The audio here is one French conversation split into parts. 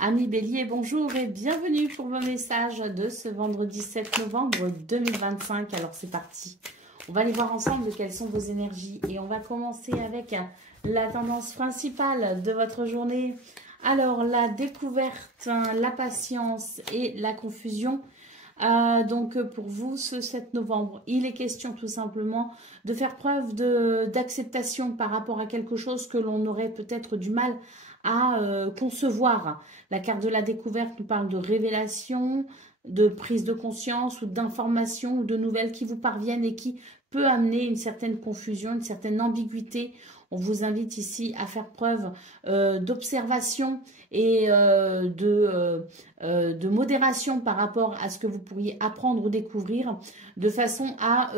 Amis Bélier, bonjour et bienvenue pour vos messages de ce vendredi 7 novembre 2025. Alors c'est parti, on va aller voir ensemble quelles sont vos énergies et on va commencer avec la tendance principale de votre journée. Alors la découverte, la patience et la confusion. Donc pour vous ce 7 novembre, il est question tout simplement de faire preuve d'acceptation par rapport à quelque chose que l'on aurait peut-être du mal à concevoir. La carte de la découverte nous parle de révélation, de prise de conscience ou d'informations ou de nouvelles qui vous parviennent et qui peut amener une certaine confusion, une certaine ambiguïté. On vous invite ici à faire preuve d'observation et de modération par rapport à ce que vous pourriez apprendre ou découvrir, de façon à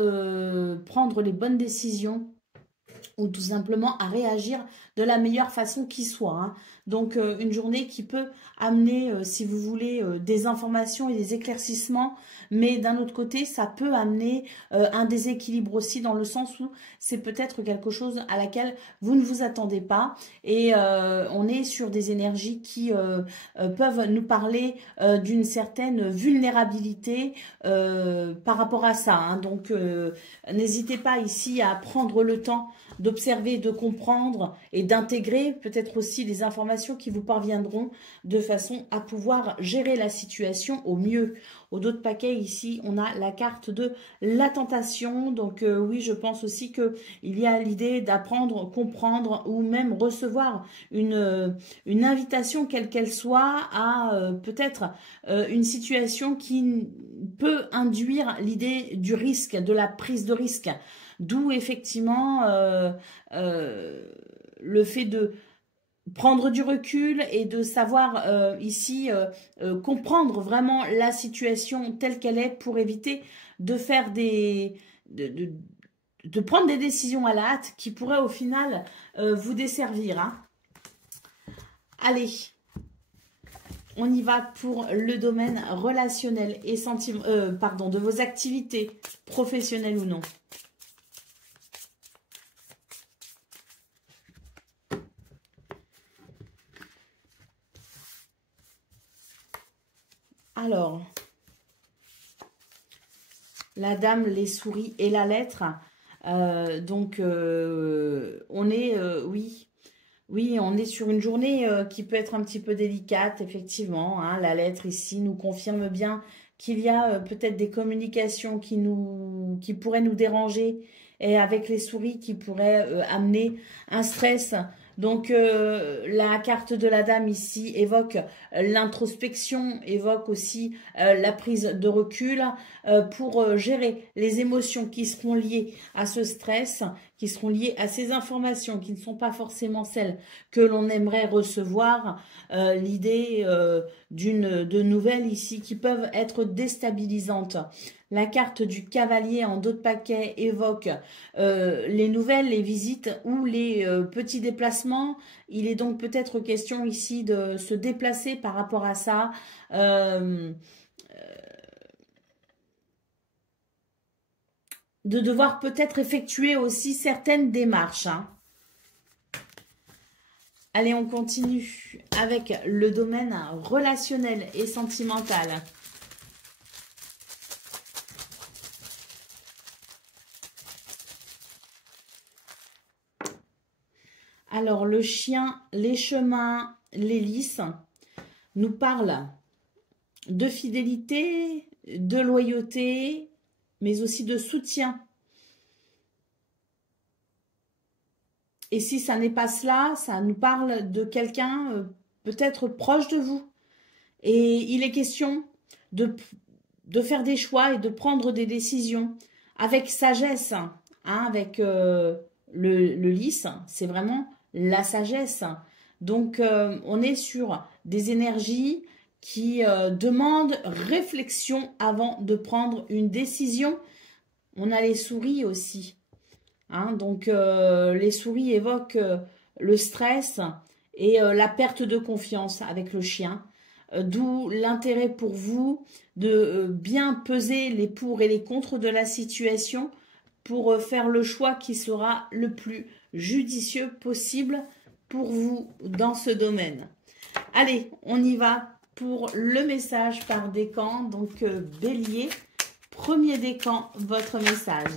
prendre les bonnes décisions ou tout simplement à réagir de la meilleure façon qui soit. Hein. Donc une journée qui peut amener, si vous voulez, des informations et des éclaircissements, mais d'un autre côté, ça peut amener un déséquilibre aussi, dans le sens où c'est peut-être quelque chose à laquelle vous ne vous attendez pas. Et on est sur des énergies qui peuvent nous parler d'une certaine vulnérabilité par rapport à ça. Hein. Donc n'hésitez pas ici à prendre le temps d'observer, de comprendre et d'intégrer peut-être aussi les informations qui vous parviendront de façon à pouvoir gérer la situation au mieux. Au dos de paquet, ici, on a la carte de la tentation. Donc oui, je pense aussi qu'il y a l'idée d'apprendre, comprendre ou même recevoir une invitation, quelle qu'elle soit, à peut-être une situation qui peut induire l'idée du risque, de la prise de risque. D'où effectivement le fait de prendre du recul et de savoir ici comprendre vraiment la situation telle qu'elle est pour éviter de faire de prendre des décisions à la hâte qui pourraient au final vous desservir. Hein. Allez, on y va pour le domaine relationnel et de vos activités professionnelles ou non. Alors, la dame, les souris et la lettre. On est, oui, on est sur une journée qui peut être un petit peu délicate, effectivement. Hein. La lettre ici nous confirme bien qu'il y a peut-être des communications qui pourraient nous déranger et avec les souris qui pourraient amener un stress. Donc la carte de la dame ici évoque l'introspection, évoque aussi la prise de recul pour gérer les émotions qui seront liées à ce stress, qui seront liées à ces informations qui ne sont pas forcément celles que l'on aimerait recevoir. L'idée de nouvelles ici qui peuvent être déstabilisantes. La carte du cavalier en dos de paquet évoque les nouvelles, les visites ou les petits déplacements. Il est donc peut-être question ici de se déplacer par rapport à ça. De devoir peut-être effectuer aussi certaines démarches. Hein. Allez, on continue avec le domaine relationnel et sentimental. Alors, le chien, les chemins, les lys nous parlent de fidélité, de loyauté, mais aussi de soutien. Et si ça n'est pas cela, ça nous parle de quelqu'un peut-être proche de vous. Et il est question de faire des choix et de prendre des décisions avec sagesse. Hein, avec le lys, c'est vraiment la sagesse. Donc, on est sur des énergies qui demandent réflexion avant de prendre une décision. On a les souris aussi. Hein, donc, les souris évoquent le stress et la perte de confiance avec le chien. D'où l'intérêt pour vous de bien peser les pour et les contre de la situation pour faire le choix qui sera le plus judicieux possible pour vous dans ce domaine. Allez, on y va pour le message par décan. Donc, Bélier, premier décan, votre message.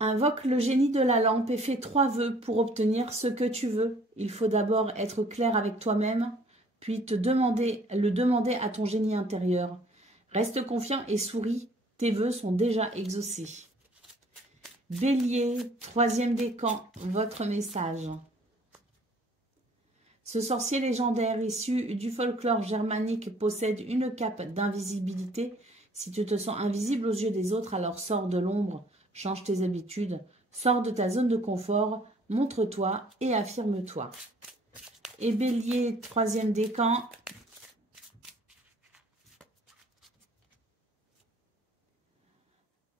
Invoque le génie de la lampe et fais 3 vœux pour obtenir ce que tu veux. Il faut d'abord être clair avec toi-même, puis le demander à ton génie intérieur. Reste confiant et souris, tes vœux sont déjà exaucés. Bélier, troisième décan, votre message. Ce sorcier légendaire issu du folklore germanique possède une cape d'invisibilité. Si tu te sens invisible aux yeux des autres, alors sors de l'ombre. Change tes habitudes, sors de ta zone de confort, montre-toi et affirme-toi. Et Bélier, troisième décan.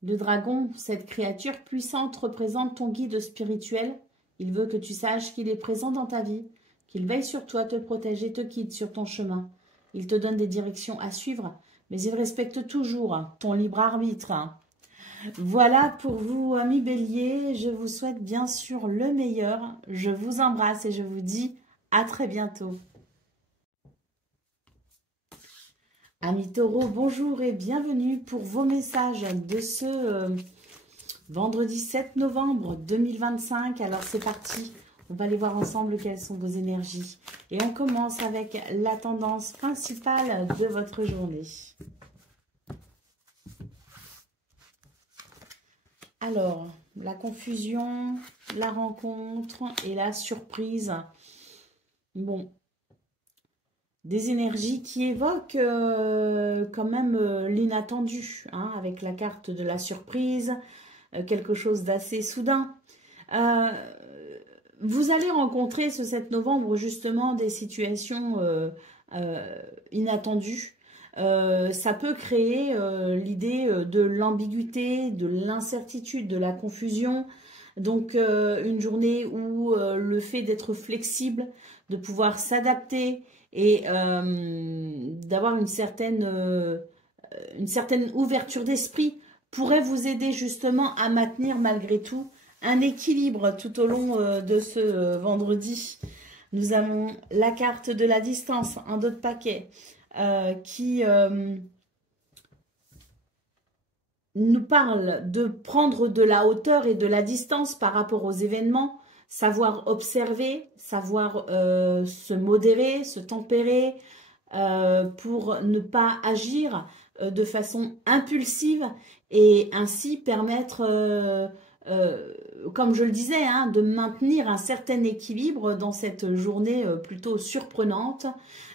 Le dragon, cette créature puissante, représente ton guide spirituel. Il veut que tu saches qu'il est présent dans ta vie, qu'il veille sur toi, te protège et te guide sur ton chemin. Il te donne des directions à suivre, mais il respecte toujours ton libre arbitre. Voilà pour vous, amis Bélier. Je vous souhaite bien sûr le meilleur. Je vous embrasse et je vous dis à très bientôt. Amis Taureaux, bonjour et bienvenue pour vos messages de ce vendredi 7 novembre 2025. Alors c'est parti, on va aller voir ensemble quelles sont vos énergies. Et on commence avec la tendance principale de votre journée. Alors, la confusion, la rencontre et la surprise. Bon, des énergies qui évoquent quand même l'inattendu, hein, avec la carte de la surprise, quelque chose d'assez soudain. Vous allez rencontrer ce 7 novembre justement des situations inattendues. Ça peut créer l'idée de l'ambiguïté, de l'incertitude, de la confusion. Donc une journée où le fait d'être flexible, de pouvoir s'adapter et d'avoir une certaine ouverture d'esprit pourrait vous aider justement à maintenir malgré tout un équilibre tout au long de ce vendredi. Nous avons la carte de la distance, un dos de paquet, qui nous parle de prendre de la hauteur et de la distance par rapport aux événements, savoir observer, savoir se modérer, se tempérer pour ne pas agir de façon impulsive et ainsi permettre, comme je le disais, hein, de maintenir un certain équilibre dans cette journée plutôt surprenante.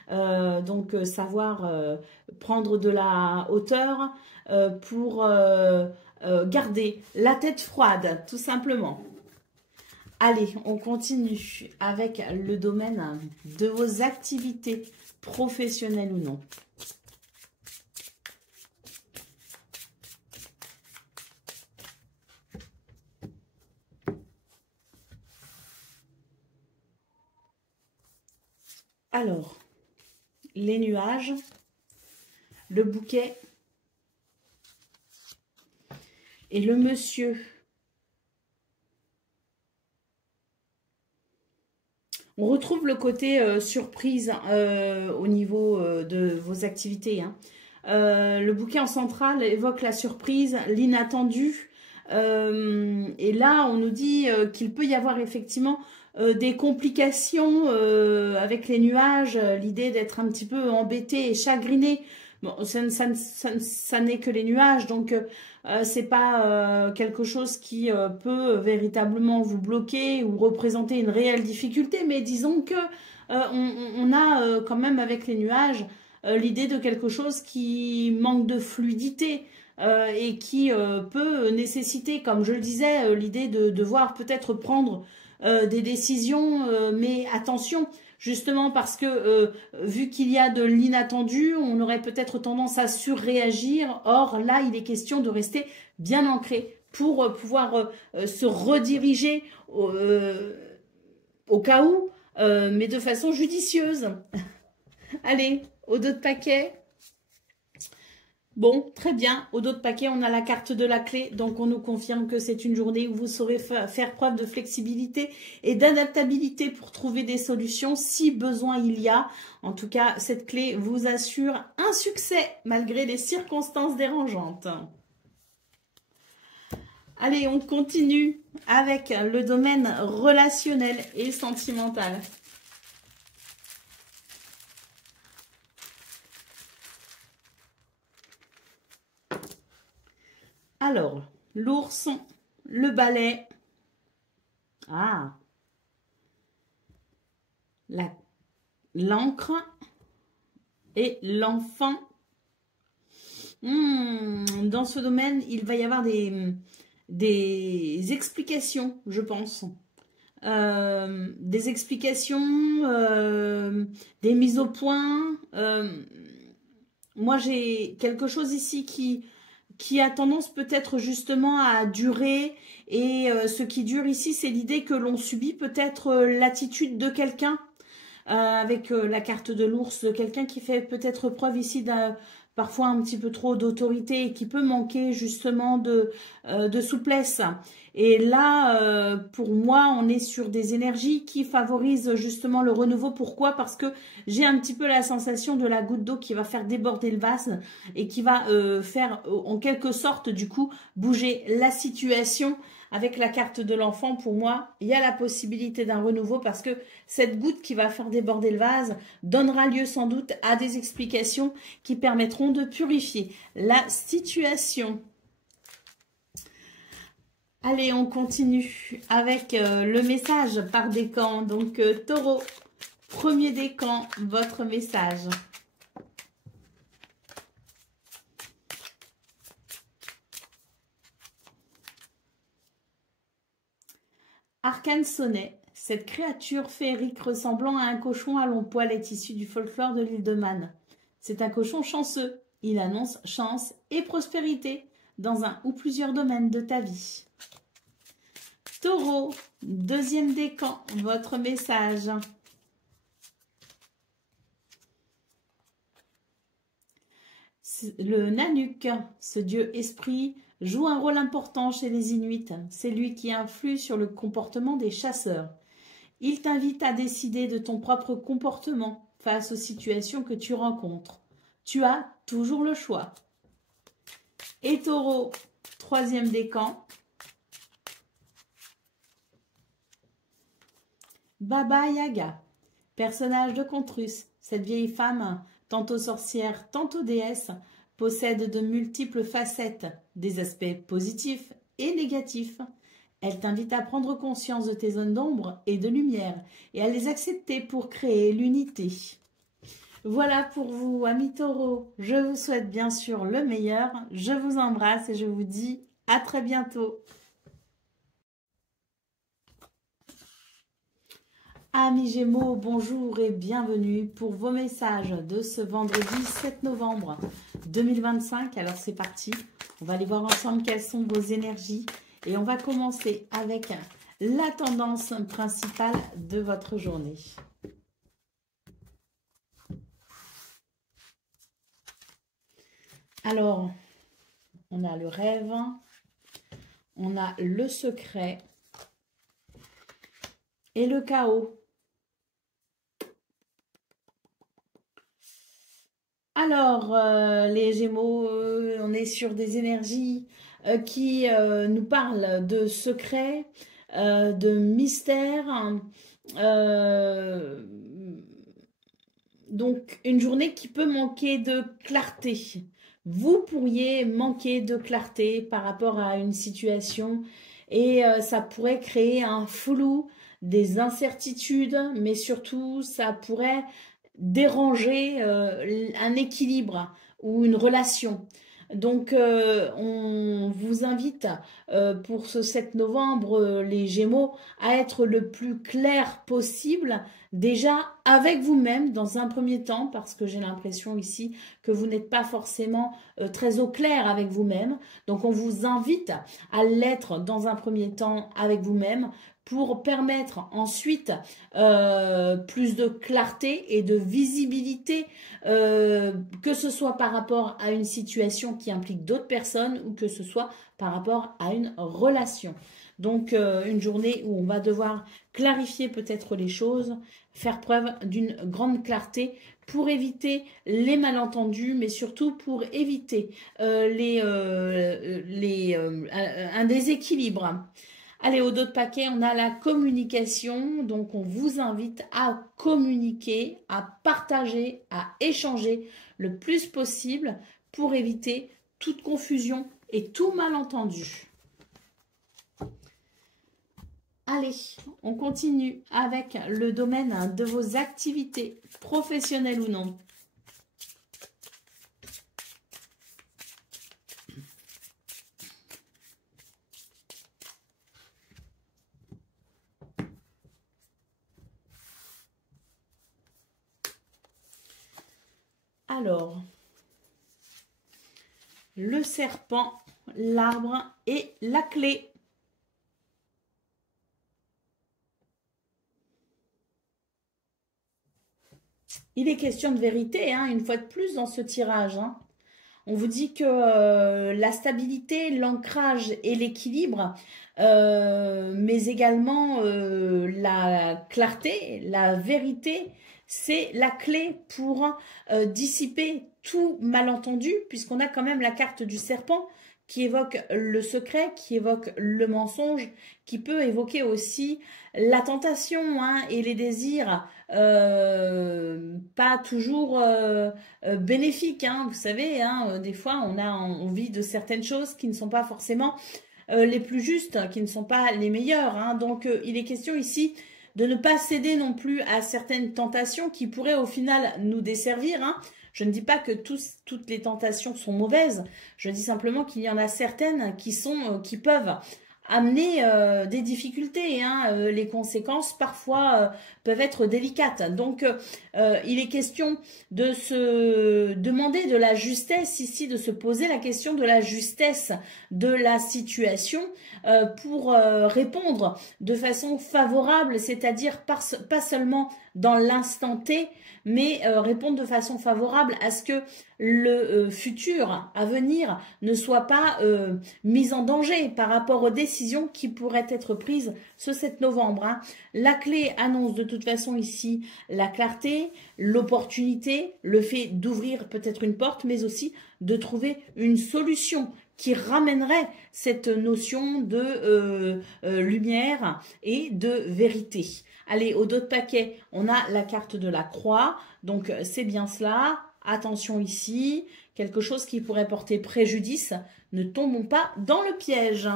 Donc savoir prendre de la hauteur pour garder la tête froide, tout simplement. Allez, on continue avec le domaine de vos activités professionnelles ou non. Alors, les nuages, le bouquet et le monsieur. On retrouve le côté surprise au niveau de vos activités. Hein. Le bouquet en centrale évoque la surprise, l'inattendu. Et là, on nous dit qu'il peut y avoir effectivement des complications avec les nuages, l'idée d'être un petit peu embêté et chagriné. Bon, ça n'est que les nuages, donc c'est pas quelque chose qui peut véritablement vous bloquer ou représenter une réelle difficulté, mais disons que on a quand même avec les nuages l'idée de quelque chose qui manque de fluidité et qui peut nécessiter, comme je le disais, l'idée de devoir peut-être prendre des décisions, mais attention, justement parce que vu qu'il y a de l'inattendu, on aurait peut-être tendance à surréagir. Or, là, il est question de rester bien ancré pour pouvoir se rediriger au cas où, mais de façon judicieuse. Allez, au dos de paquet. Bon, très bien. Au dos de paquet, on a la carte de la clé. Donc, on nous confirme que c'est une journée où vous saurez faire preuve de flexibilité et d'adaptabilité pour trouver des solutions si besoin il y a. En tout cas, cette clé vous assure un succès malgré les circonstances dérangeantes. Allez, on continue avec le domaine relationnel et sentimental. Alors, l'ours, le balai, l'encre et l'enfant. Dans ce domaine, il va y avoir des explications, je pense. Des explications, des mises au point. Moi, j'ai quelque chose ici qui a tendance peut-être justement à durer. Et ce qui dure ici, c'est l'idée que l'on subit peut-être l'attitude de quelqu'un, avec la carte de l'ours, de quelqu'un qui fait peut-être preuve ici parfois un petit peu trop d'autorité et qui peut manquer justement de souplesse. Et là, pour moi, on est sur des énergies qui favorisent justement le renouveau. Pourquoi? Parce que j'ai un petit peu la sensation de la goutte d'eau qui va faire déborder le vase et qui va faire en quelque sorte du coup bouger la situation. Avec la carte de l'enfant, pour moi, il y a la possibilité d'un renouveau parce que cette goutte qui va faire déborder le vase donnera lieu sans doute à des explications qui permettront de purifier la situation. Allez, on continue avec le message par décan. Donc, Taureau, premier décan, votre message. Arcane sonnet. Cette créature féerique ressemblant à un cochon à long poil est issue du folklore de l'île de Man. C'est un cochon chanceux. Il annonce chance et prospérité dans un ou plusieurs domaines de ta vie. Taureau, deuxième décan, votre message. Le Nanook, ce dieu esprit, joue un rôle important chez les Inuits. C'est lui qui influe sur le comportement des chasseurs. Il t'invite à décider de ton propre comportement face aux situations que tu rencontres. Tu as toujours le choix. Et Taureau, troisième décan. Baba Yaga, personnage de conte russe. Cette vieille femme, tantôt sorcière, tantôt déesse, possède de multiples facettes, des aspects positifs et négatifs. Elle t'invite à prendre conscience de tes zones d'ombre et de lumière et à les accepter pour créer l'unité. Voilà pour vous, amis taureaux. Je vous souhaite bien sûr le meilleur. Je vous embrasse et je vous dis à très bientôt. Amis Gémeaux, bonjour et bienvenue pour vos messages de ce vendredi 7 novembre 2025. Alors c'est parti, on va aller voir ensemble quelles sont vos énergies et on va commencer avec la tendance principale de votre journée. Alors, on a le rêve, on a le secret et le chaos. Alors, les Gémeaux, on est sur des énergies qui nous parlent de secrets, de mystères. Donc, une journée qui peut manquer de clarté. Vous pourriez manquer de clarté par rapport à une situation et ça pourrait créer un flou, des incertitudes, mais surtout, ça pourrait déranger un équilibre ou une relation. Donc, on vous invite pour ce 7 novembre, les Gémeaux, à être le plus clair possible, déjà avec vous-même dans un premier temps, parce que j'ai l'impression ici que vous n'êtes pas forcément très au clair avec vous-même. Donc, on vous invite à l'être dans un premier temps avec vous-même pour permettre ensuite plus de clarté et de visibilité, que ce soit par rapport à une situation qui implique d'autres personnes ou que ce soit par rapport à une relation. Donc, une journée où on va devoir clarifier peut-être les choses, faire preuve d'une grande clarté pour éviter les malentendus, mais surtout pour éviter un déséquilibre. Allez, au dos de paquet, on a la communication. Donc, on vous invite à communiquer, à partager, à échanger le plus possible pour éviter toute confusion et tout malentendu. Allez, on continue avec le domaine de vos activités, professionnelles ou non. Alors, le serpent, l'arbre et la clé. Il est question de vérité, hein, une fois de plus dans ce tirage. Hein. On vous dit que la stabilité, l'ancrage et l'équilibre, mais également la clarté, la vérité, c'est la clé pour dissiper tout malentendu, puisqu'on a quand même la carte du serpent qui évoque le secret, qui évoque le mensonge, qui peut évoquer aussi la tentation hein, et les désirs pas toujours bénéfiques. Hein, vous savez, hein, des fois, on vit de certaines choses qui ne sont pas forcément les plus justes, qui ne sont pas les meilleures. Hein, donc, il est question ici de ne pas céder non plus à certaines tentations qui pourraient au final nous desservir. Hein. Je ne dis pas que toutes les tentations sont mauvaises. Je dis simplement qu'il y en a certaines qui peuvent amener des difficultés. Hein. Les conséquences, parfois, peuvent être délicates. Donc, il est question de se demander de la justesse ici, de se poser la question de la justesse de la situation pour répondre de façon favorable, c'est-à-dire pas seulement dans l'instant T, mais répondre de façon favorable à ce que le futur à venir ne soit pas mis en danger par rapport aux décisions qui pourraient être prises ce 7 novembre. Hein. La clé annonce de toute façon ici la clarté, l'opportunité, le fait d'ouvrir peut-être une porte, mais aussi de trouver une solution qui ramènerait cette notion de lumière et de vérité. Allez, au dos de paquet, on a la carte de la croix, donc c'est bien cela. Attention ici, quelque chose qui pourrait porter préjudice. Ne tombons pas dans le piège.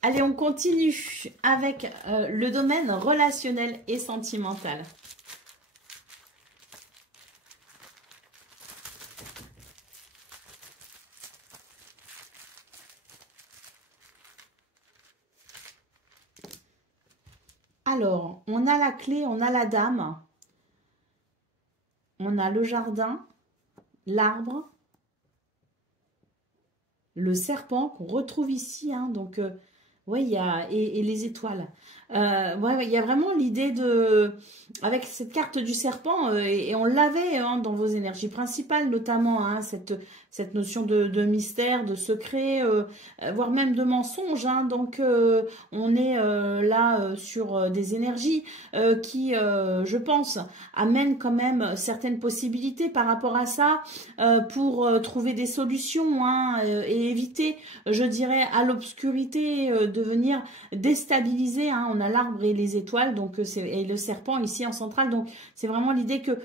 Allez, on continue avec le domaine relationnel et sentimental. Alors, on a la clé, on a la dame, on a le jardin, l'arbre, le serpent qu'on retrouve ici, hein, donc oui, il y a et les étoiles. Ouais, il y a vraiment l'idée de, avec cette carte du serpent, et on l'avait hein, dans vos énergies principales, notamment hein, cette notion de mystère, de secret, voire même de mensonge. Hein, donc, on est là sur des énergies qui, je pense, amènent quand même certaines possibilités par rapport à ça pour trouver des solutions hein, et éviter, je dirais, à l'obscurité de venir déstabiliser. Hein, on a l'arbre et les étoiles, donc et le serpent ici en centrale. Donc, c'est vraiment l'idée que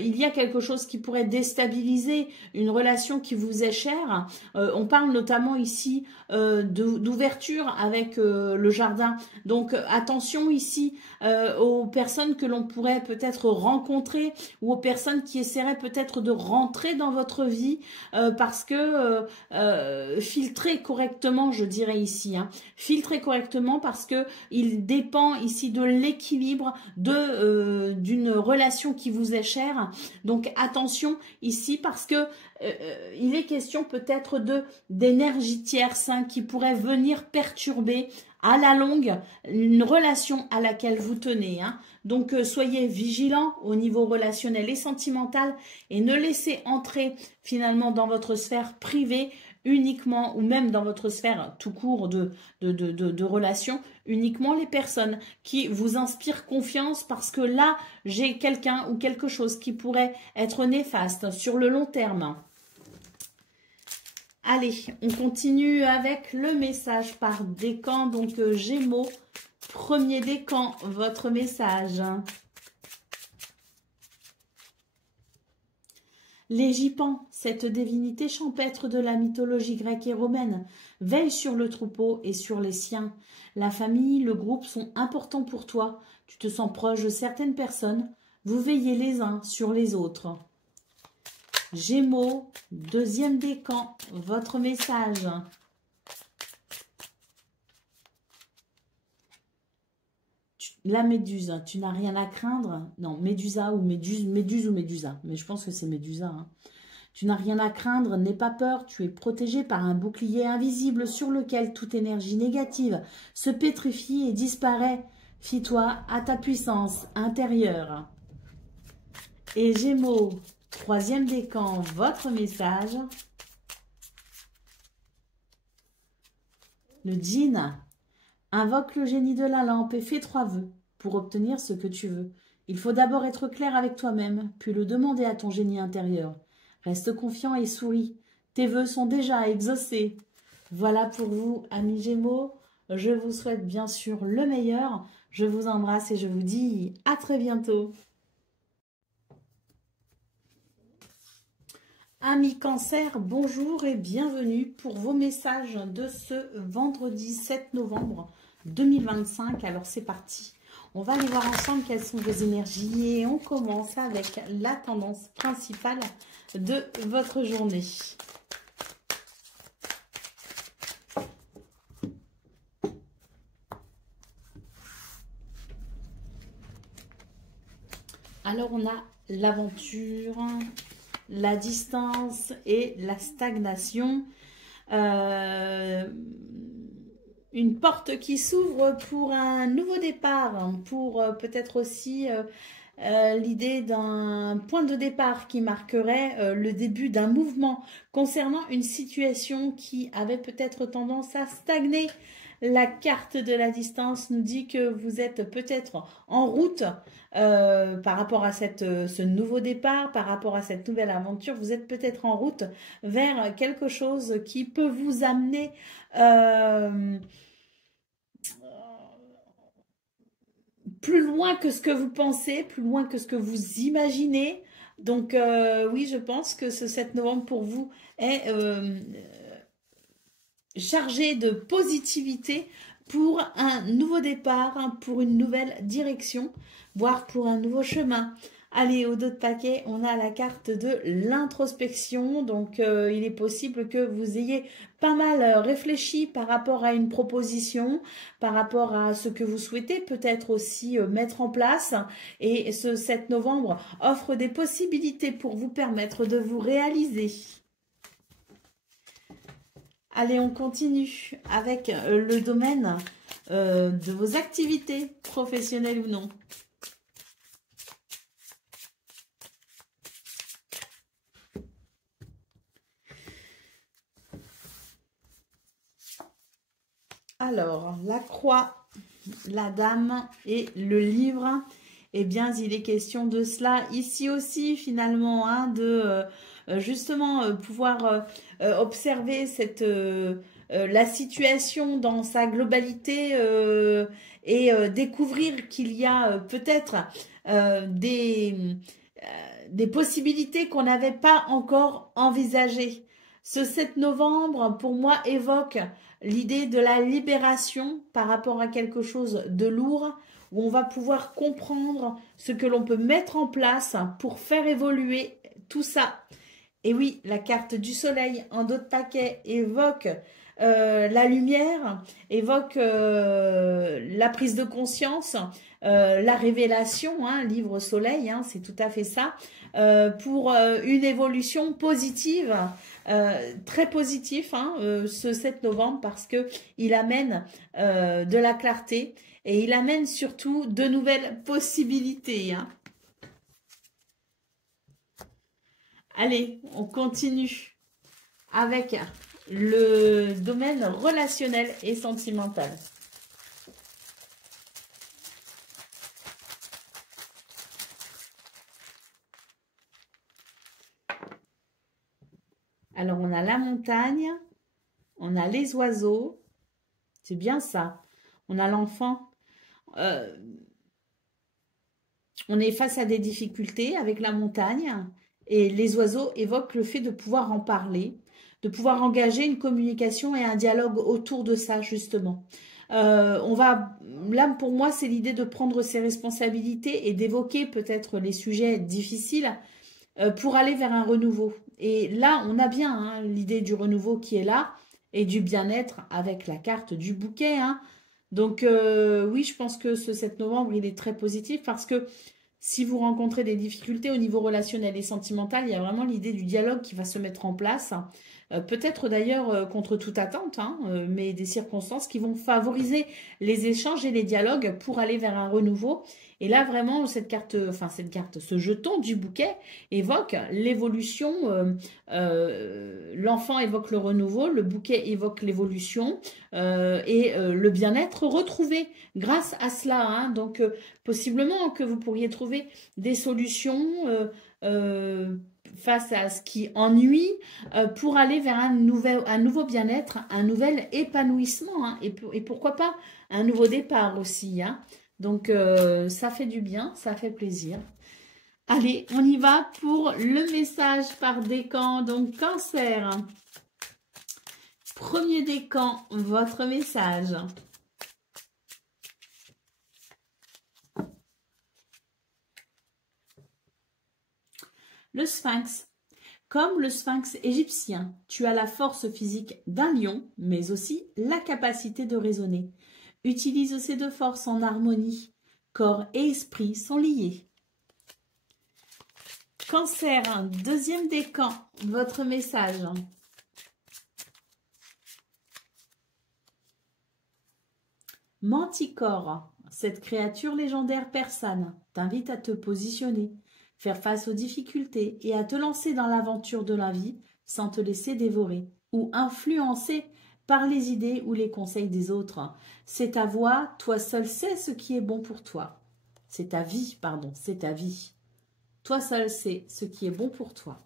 il y a quelque chose qui pourrait déstabiliser une relation qui vous est chère. On parle notamment ici d'ouverture avec le jardin. Donc, attention ici aux personnes que l'on pourrait peut-être rencontrer ou aux personnes qui essaieraient peut-être de rentrer dans votre vie parce que filtrez correctement, je dirais ici. Hein, filtrez correctement parce que il dépend ici de l'équilibre d'une relation qui vous est chère chère. Donc attention ici parce que il est question peut-être d'énergie tierce hein, qui pourrait venir perturber à la longue une relation à laquelle vous tenez. Hein. Donc soyez vigilants au niveau relationnel et sentimental et ne laissez entrer finalement dans votre sphère privée uniquement, ou même dans votre sphère tout court de relations, uniquement les personnes qui vous inspirent confiance parce que là, j'ai quelqu'un ou quelque chose qui pourrait être néfaste sur le long terme. Allez, on continue avec le message par décan, donc Gémeaux, premier décan, votre message. L'Égipan, cette divinité champêtre de la mythologie grecque et romaine, veille sur le troupeau et sur les siens. La famille, le groupe sont importants pour toi. Tu te sens proche de certaines personnes. Vous veillez les uns sur les autres. Gémeaux, deuxième décan, votre message. La méduse, tu n'as rien à craindre. Non, Médusa ou Méduse ou Médusa. Mais je pense que c'est Médusa. Hein. Tu n'as rien à craindre, n'aie pas peur. Tu es protégé par un bouclier invisible sur lequel toute énergie négative se pétrifie et disparaît. Fie-toi à ta puissance intérieure. Et Gémeaux, troisième décan, votre message. Le djinn. Invoque le génie de la lampe et fais 3 vœux pour obtenir ce que tu veux. Il faut d'abord être clair avec toi-même, puis le demander à ton génie intérieur. Reste confiant et souris. Tes vœux sont déjà exaucés. Voilà pour vous, amis Gémeaux. Je vous souhaite bien sûr le meilleur. Je vous embrasse et je vous dis à très bientôt. Amis Cancer, bonjour et bienvenue pour vos messages de ce vendredi 7 novembre 2025. Alors c'est parti, on va aller voir ensemble quelles sont vos énergies et on commence avec la tendance principale de votre journée. Alors on a l'aventure, la distance et la stagnation. Une porte qui s'ouvre pour un nouveau départ, pour peut-être aussi l'idée d'un point de départ qui marquerait le début d'un mouvement concernant une situation qui avait peut-être tendance à stagner. La carte de la distance nous dit que vous êtes peut-être en route par rapport à ce nouveau départ, par rapport à cette nouvelle aventure. Vous êtes peut-être en route vers quelque chose qui peut vous amener plus loin que ce que vous pensez, plus loin que ce que vous imaginez. Donc oui, je pense que ce 7 novembre pour vous est chargé de positivité pour un nouveau départ, pour une nouvelle direction, voire pour un nouveau chemin. Allez, au dos de paquet, on a la carte de l'introspection. Donc, il est possible que vous ayez pas mal réfléchi par rapport à une proposition, par rapport à ce que vous souhaitez peut-être aussi mettre en place. Et ce 7 novembre offre des possibilités pour vous permettre de vous réaliser. Allez, on continue avec le domaine de vos activités, professionnelles ou non. Alors, la croix, la dame et le livre, eh bien, il est question de cela ici aussi, finalement, hein, de justement pouvoir observer la situation dans sa globalité et découvrir qu'il y a peut-être des possibilités qu'on n'avait pas encore envisagées. Ce 7 novembre, pour moi, évoque l'idée de la libération par rapport à quelque chose de lourd, où on va pouvoir comprendre ce que l'on peut mettre en place pour faire évoluer tout ça. Et oui, la carte du soleil en dos de paquet évoque la lumière, évoque la prise de conscience, la révélation, hein, livre soleil, hein, c'est tout à fait ça, pour une évolution positive, très positif, hein, ce 7 novembre, parce que il amène de la clarté et il amène surtout de nouvelles possibilités, hein. Allez, on continue avec le domaine relationnel et sentimental. Alors, on a la montagne, on a les oiseaux, c'est bien ça. On a l'enfant. On est face à des difficultés avec la montagne et les oiseaux évoquent le fait de pouvoir en parler, de pouvoir engager une communication et un dialogue autour de ça, justement. Là, pour moi, c'est l'idée de prendre ses responsabilités et d'évoquer peut-être les sujets difficiles pour aller vers un renouveau. Et là, on a bien hein, l'idée du renouveau qui est là et du bien-être avec la carte du bouquet. Hein. Donc, oui, je pense que ce 7 novembre, il est très positif parce que si vous rencontrez des difficultés au niveau relationnel et sentimental, il y a vraiment l'idée du dialogue qui va se mettre en place. Peut-être d'ailleurs contre toute attente, hein, mais des circonstances qui vont favoriser les échanges et les dialogues pour aller vers un renouveau. Et là, vraiment, cette carte, ce jeton du bouquet évoque l'évolution. L'enfant évoque le renouveau, le bouquet évoque l'évolution et le bien-être retrouvé grâce à cela. Hein. Donc, possiblement que vous pourriez trouver des solutions face à ce qui ennuie pour aller vers un nouveau bien-être, un nouvel épanouissement hein, et pourquoi pas un nouveau départ aussi. Hein. Donc, ça fait du bien, ça fait plaisir. Allez, on y va pour le message par décan. Donc, Cancer. Premier décan, votre message. Le sphinx. Comme le sphinx égyptien, tu as la force physique d'un lion, mais aussi la capacité de raisonner. Utilise ces deux forces en harmonie. Corps et esprit sont liés. Cancer, deuxième décan, votre message. Manticore, cette créature légendaire persane t'invite à te positionner, faire face aux difficultés et à te lancer dans l'aventure de la vie sans te laisser dévorer ou influencer par les idées ou les conseils des autres. C'est ta voix, toi seul sais ce qui est bon pour toi. C'est ta vie, pardon, c'est ta vie. Toi seul sais ce qui est bon pour toi.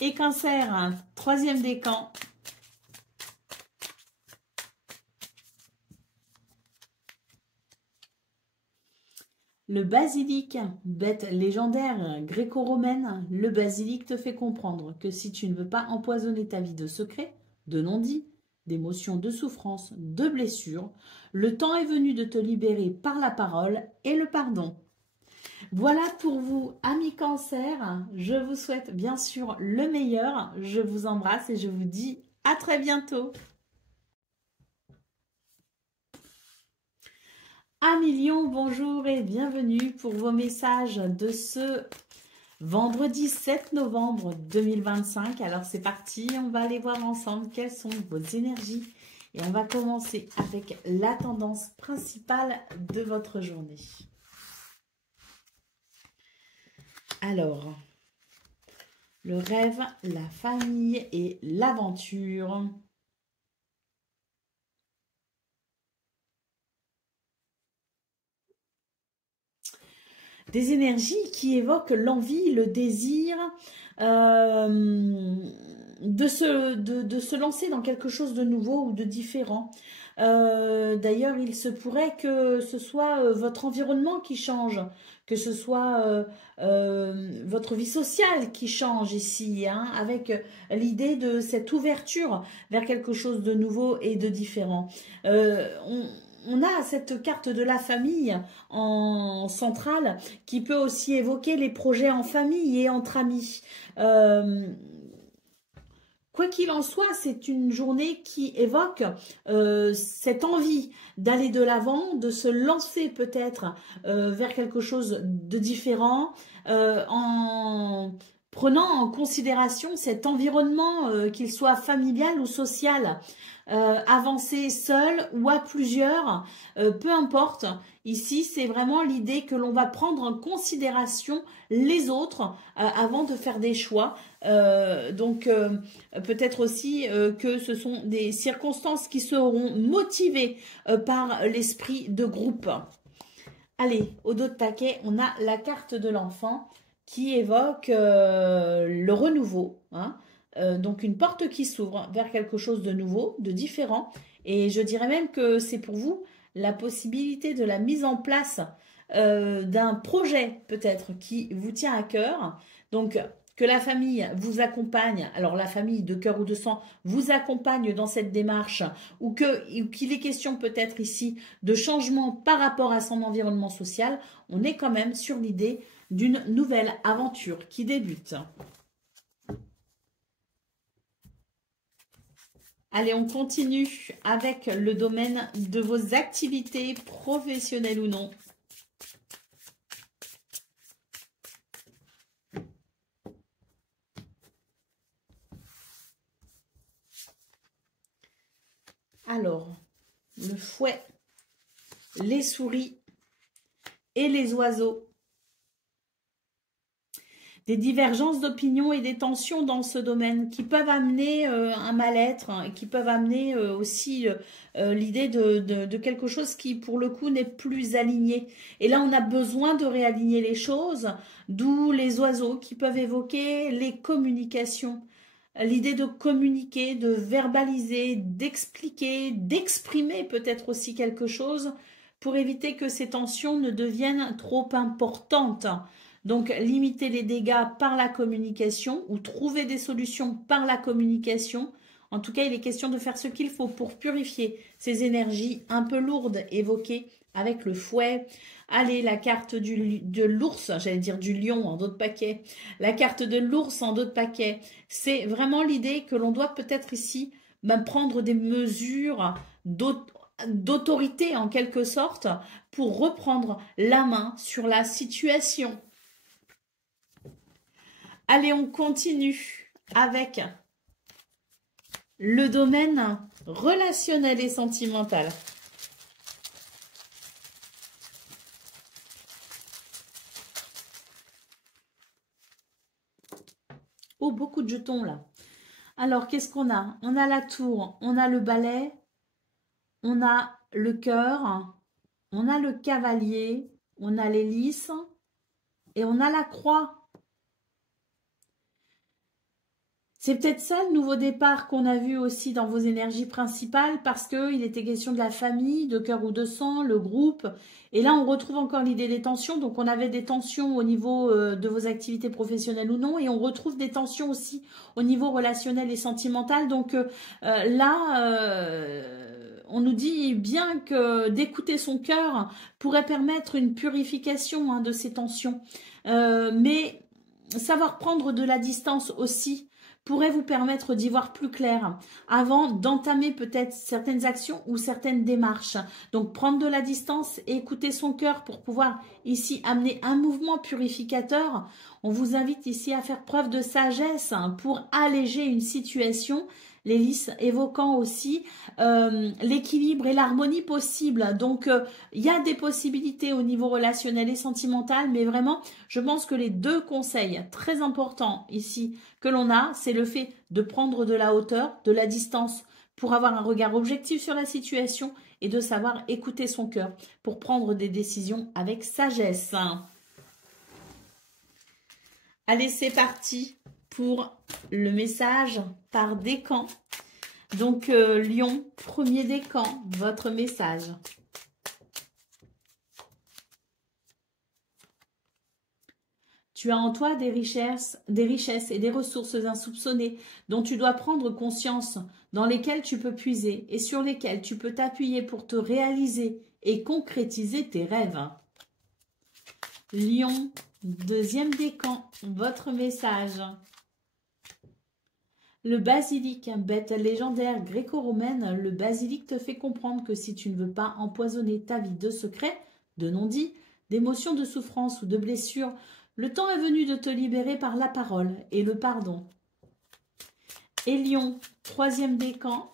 Et Cancer, troisième décan. Le basilic, bête légendaire gréco-romaine, le basilic te fait comprendre que si tu ne veux pas empoisonner ta vie de secrets, de non-dits, d'émotions, de souffrances, de blessures, le temps est venu de te libérer par la parole et le pardon. Voilà pour vous, amis Cancer. Je vous souhaite bien sûr le meilleur. Je vous embrasse et je vous dis à très bientôt. Amis Lions, bonjour et bienvenue pour vos messages de ce vendredi 7 novembre 2025. Alors c'est parti, on va aller voir ensemble quelles sont vos énergies. Et on va commencer avec la tendance principale de votre journée. Alors, le rêve, la famille et l'aventure. Des énergies qui évoquent l'envie, le désir de se lancer dans quelque chose de nouveau ou de différent. D'ailleurs, il se pourrait que ce soit votre environnement qui change, que ce soit votre vie sociale qui change ici, hein, avec l'idée de cette ouverture vers quelque chose de nouveau et de différent. on a cette carte de la famille en centrale qui peut aussi évoquer les projets en famille et entre amis. Quoi qu'il en soit, c'est une journée qui évoque cette envie d'aller de l'avant, de se lancer peut-être vers quelque chose de différent, en prenant en considération cet environnement, qu'il soit familial ou social. Avancer seul ou à plusieurs, peu importe. Ici, c'est vraiment l'idée que l'on va prendre en considération les autres avant de faire des choix. Donc, peut-être aussi que ce sont des circonstances qui seront motivées par l'esprit de groupe. Allez, au dos de paquet, on a la carte de l'enfant qui évoque le renouveau, hein. Donc une porte qui s'ouvre vers quelque chose de nouveau, de différent. Et je dirais même que c'est pour vous la possibilité de la mise en place d'un projet peut-être qui vous tient à cœur. Donc que la famille vous accompagne, alors la famille de cœur ou de sang vous accompagne dans cette démarche, ou qu'il est question peut-être ici de changement par rapport à son environnement social, on est quand même sur l'idée d'une nouvelle aventure qui débute. Allez, on continue avec le domaine de vos activités professionnelles ou non. Alors, le fouet, les souris et les oiseaux. Des divergences d'opinion et des tensions dans ce domaine qui peuvent amener un mal-être, hein, qui peuvent amener aussi l'idée de quelque chose qui, pour le coup, n'est plus aligné. Et là, on a besoin de réaligner les choses, d'où les oiseaux qui peuvent évoquer les communications. L'idée de communiquer, de verbaliser, d'expliquer, d'exprimer peut-être aussi quelque chose pour éviter que ces tensions ne deviennent trop importantes. Donc, limiter les dégâts par la communication ou trouver des solutions par la communication. En tout cas, il est question de faire ce qu'il faut pour purifier ces énergies un peu lourdes évoquées avec le fouet. Allez, la carte de l'ours, j'allais dire du lion en d'autres paquets. La carte de l'ours en d'autres paquets. C'est vraiment l'idée que l'on doit peut-être ici prendre des mesures d'autorité en quelque sorte pour reprendre la main sur la situation. Allez, on continue avec le domaine relationnel et sentimental. Oh, beaucoup de jetons là. Alors, qu'est-ce qu'on a? On a la tour, on a le balai, on a le cœur, on a le cavalier, on a l'hélice et on a la croix. C'est peut-être ça le nouveau départ qu'on a vu aussi dans vos énergies principales parce qu'il était question de la famille, de cœur ou de sang, le groupe. Et là, on retrouve encore l'idée des tensions. Donc, on avait des tensions au niveau de vos activités professionnelles ou non. Et on retrouve des tensions aussi au niveau relationnel et sentimental. Donc, on nous dit bien que d'écouter son cœur pourrait permettre une purification de ces tensions. Mais savoir prendre de la distance aussi pourrait vous permettre d'y voir plus clair avant d'entamer peut-être certaines actions ou certaines démarches. Donc, prendre de la distance et écouter son cœur pour pouvoir ici amener un mouvement purificateur. On vous invite ici à faire preuve de sagesse pour alléger une situation. L'hélice évoquant aussi l'équilibre et l'harmonie possible. Donc, il y a des possibilités au niveau relationnel et sentimental, mais vraiment, je pense que les deux conseils très importants ici que l'on a, c'est le fait de prendre de la hauteur, de la distance pour avoir un regard objectif sur la situation et de savoir écouter son cœur pour prendre des décisions avec sagesse. Allez, c'est parti pour le message par décan. Donc, Lion, premier décan, votre message. Tu as en toi des richesses et des ressources insoupçonnées dont tu dois prendre conscience dans lesquels tu peux puiser et sur lesquels tu peux t'appuyer pour te réaliser et concrétiser tes rêves. Lion, deuxième décan, votre message. Le basilic, bête légendaire gréco-romaine, le basilic te fait comprendre que si tu ne veux pas empoisonner ta vie de secrets, de non-dits, d'émotions de souffrance ou de blessures, le temps est venu de te libérer par la parole et le pardon. Et Lion, troisième décan.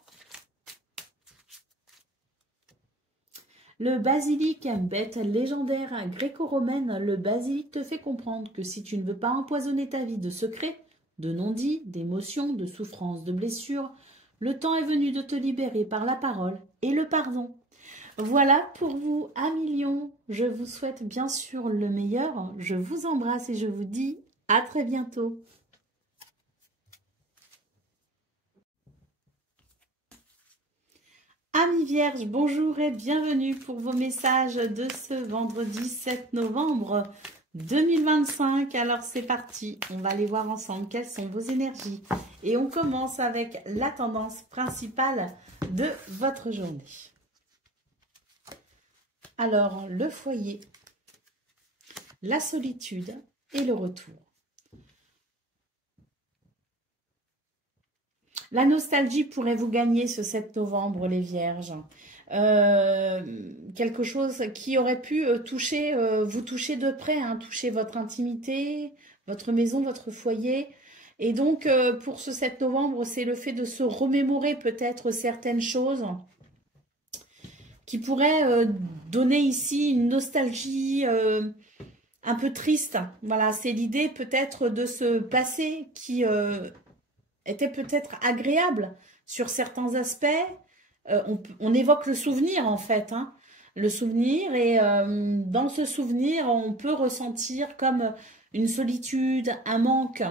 Le basilic, bête légendaire gréco-romaine, le basilic te fait comprendre que si tu ne veux pas empoisonner ta vie de secrets, de non-dits, d'émotions, de souffrances, de blessures, le temps est venu de te libérer par la parole et le pardon. Voilà pour vous, amis Lions. Je vous souhaite bien sûr le meilleur. Je vous embrasse et je vous dis à très bientôt. Amis Vierges, bonjour et bienvenue pour vos messages de ce vendredi 7 novembre 2025. Alors c'est parti, on va aller voir ensemble quelles sont vos énergies. Et on commence avec la tendance principale de votre journée. Alors, le foyer, la solitude et le retour. La nostalgie pourrait vous gagner ce 7 novembre, les Vierges. Quelque chose qui aurait pu toucher, vous toucher de près, hein, toucher votre intimité, votre maison, votre foyer. Et donc, pour ce 7 novembre, c'est le fait de se remémorer peut-être certaines choses qui pourraient donner ici une nostalgie un peu triste. Voilà, c'est l'idée peut-être de ce passé qui était peut-être agréable sur certains aspects. On évoque le souvenir en fait, hein, le souvenir, et dans ce souvenir, on peut ressentir comme une solitude, un manque.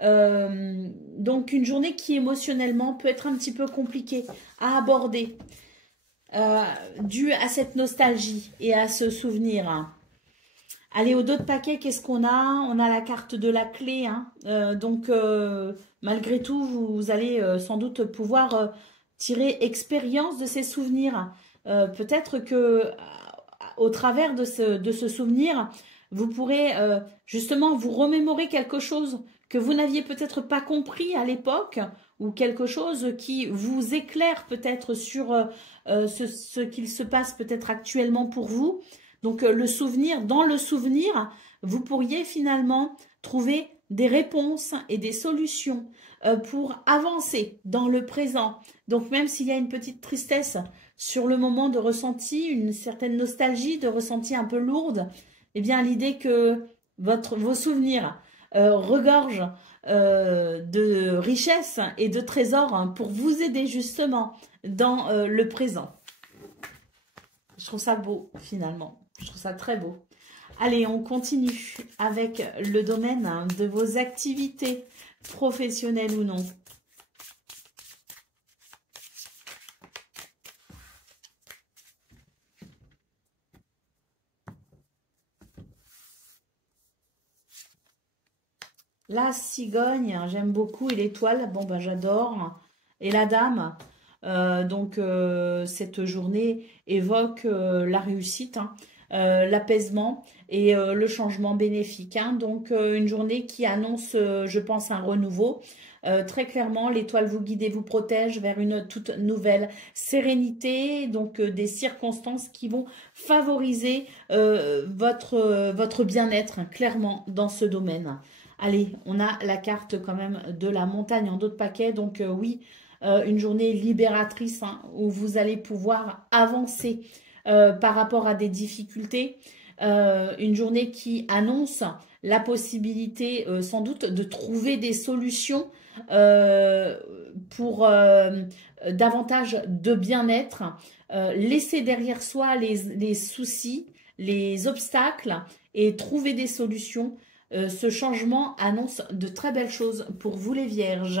Donc une journée qui émotionnellement peut être un petit peu compliquée à aborder, due à cette nostalgie et à ce souvenir. Allez, au dos de paquet, qu'est-ce qu'on a? On a la carte de la clé. Hein. Donc, malgré tout, vous allez sans doute pouvoir tirer expérience de ces souvenirs. Peut-être que au travers de ce souvenir, vous pourrez justement vous remémorer quelque chose que vous n'aviez peut-être pas compris à l'époque, ou quelque chose qui vous éclaire peut-être sur ce qu'il se passe peut-être actuellement pour vous. Donc, le souvenir, dans le souvenir, vous pourriez finalement trouver des réponses et des solutions pour avancer dans le présent. Donc, même s'il y a une petite tristesse sur le moment de ressenti, une certaine nostalgie, de ressenti un peu lourde, eh bien, l'idée que vos souvenirs regorgent de richesses et de trésors, hein, pour vous aider justement dans le présent. Je trouve ça beau, finalement. Je trouve ça très beau. Allez, on continue avec le domaine de vos activités professionnelles ou non. La cigogne, j'aime beaucoup. Et l'étoile, bon ben j'adore. Et la dame, donc cette journée évoque la réussite, hein, l'apaisement et le changement bénéfique. Hein. Donc une journée qui annonce, je pense, un renouveau. Très clairement, l'étoile vous guide et vous protège vers une toute nouvelle sérénité, donc des circonstances qui vont favoriser votre bien-être, hein, clairement, dans ce domaine. Allez, on a la carte quand même de la montagne en dos de paquet, donc oui, une journée libératrice, hein, où vous allez pouvoir avancer par rapport à des difficultés. Une journée qui annonce la possibilité sans doute de trouver des solutions pour davantage de bien-être. Laisser derrière soi les soucis, les obstacles et trouver des solutions. Ce changement annonce de très belles choses pour vous les Vierges.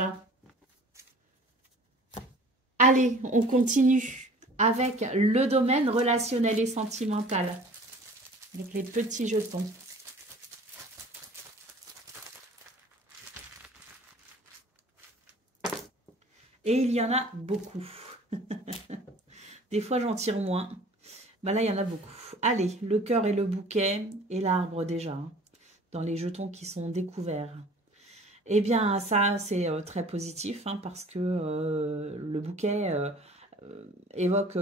Allez, on continue avec le domaine relationnel et sentimental, avec les petits jetons. Et il y en a beaucoup. Des fois, j'en tire moins. Bah là, il y en a beaucoup. Allez, le cœur et le bouquet et l'arbre déjà, hein, dans les jetons qui sont découverts. Eh bien, ça, c'est très positif, hein, parce que le bouquet évoque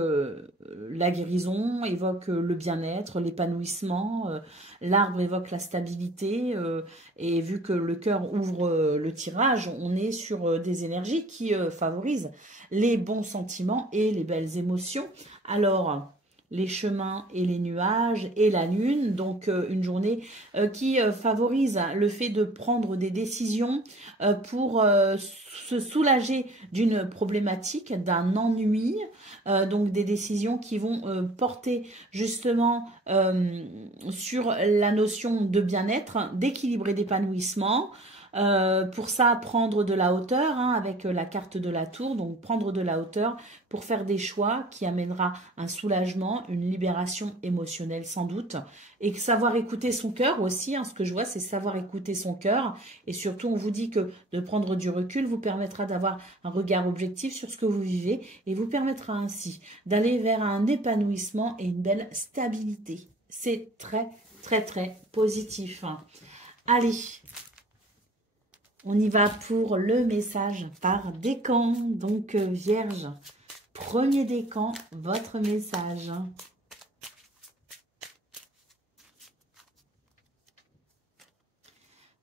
la guérison, évoque le bien-être, l'épanouissement. L'arbre évoque la stabilité. Et vu que le cœur ouvre le tirage, on est sur des énergies qui favorisent les bons sentiments et les belles émotions. Alors, les chemins et les nuages et la lune, donc une journée qui favorise le fait de prendre des décisions pour se soulager d'une problématique, d'un ennui, donc des décisions qui vont porter justement sur la notion de bien-être, d'équilibre et d'épanouissement. Pour ça, prendre de la hauteur, hein, avec la carte de la tour, donc prendre de la hauteur pour faire des choix qui amènera un soulagement, une libération émotionnelle sans doute, et savoir écouter son cœur aussi, hein, ce que je vois c'est savoir écouter son cœur, et surtout on vous dit que de prendre du recul vous permettra d'avoir un regard objectif sur ce que vous vivez, et vous permettra ainsi d'aller vers un épanouissement et une belle stabilité. C'est très très très positif. Allez, on y va pour le message par décan. Donc, Vierge, premier décan, votre message.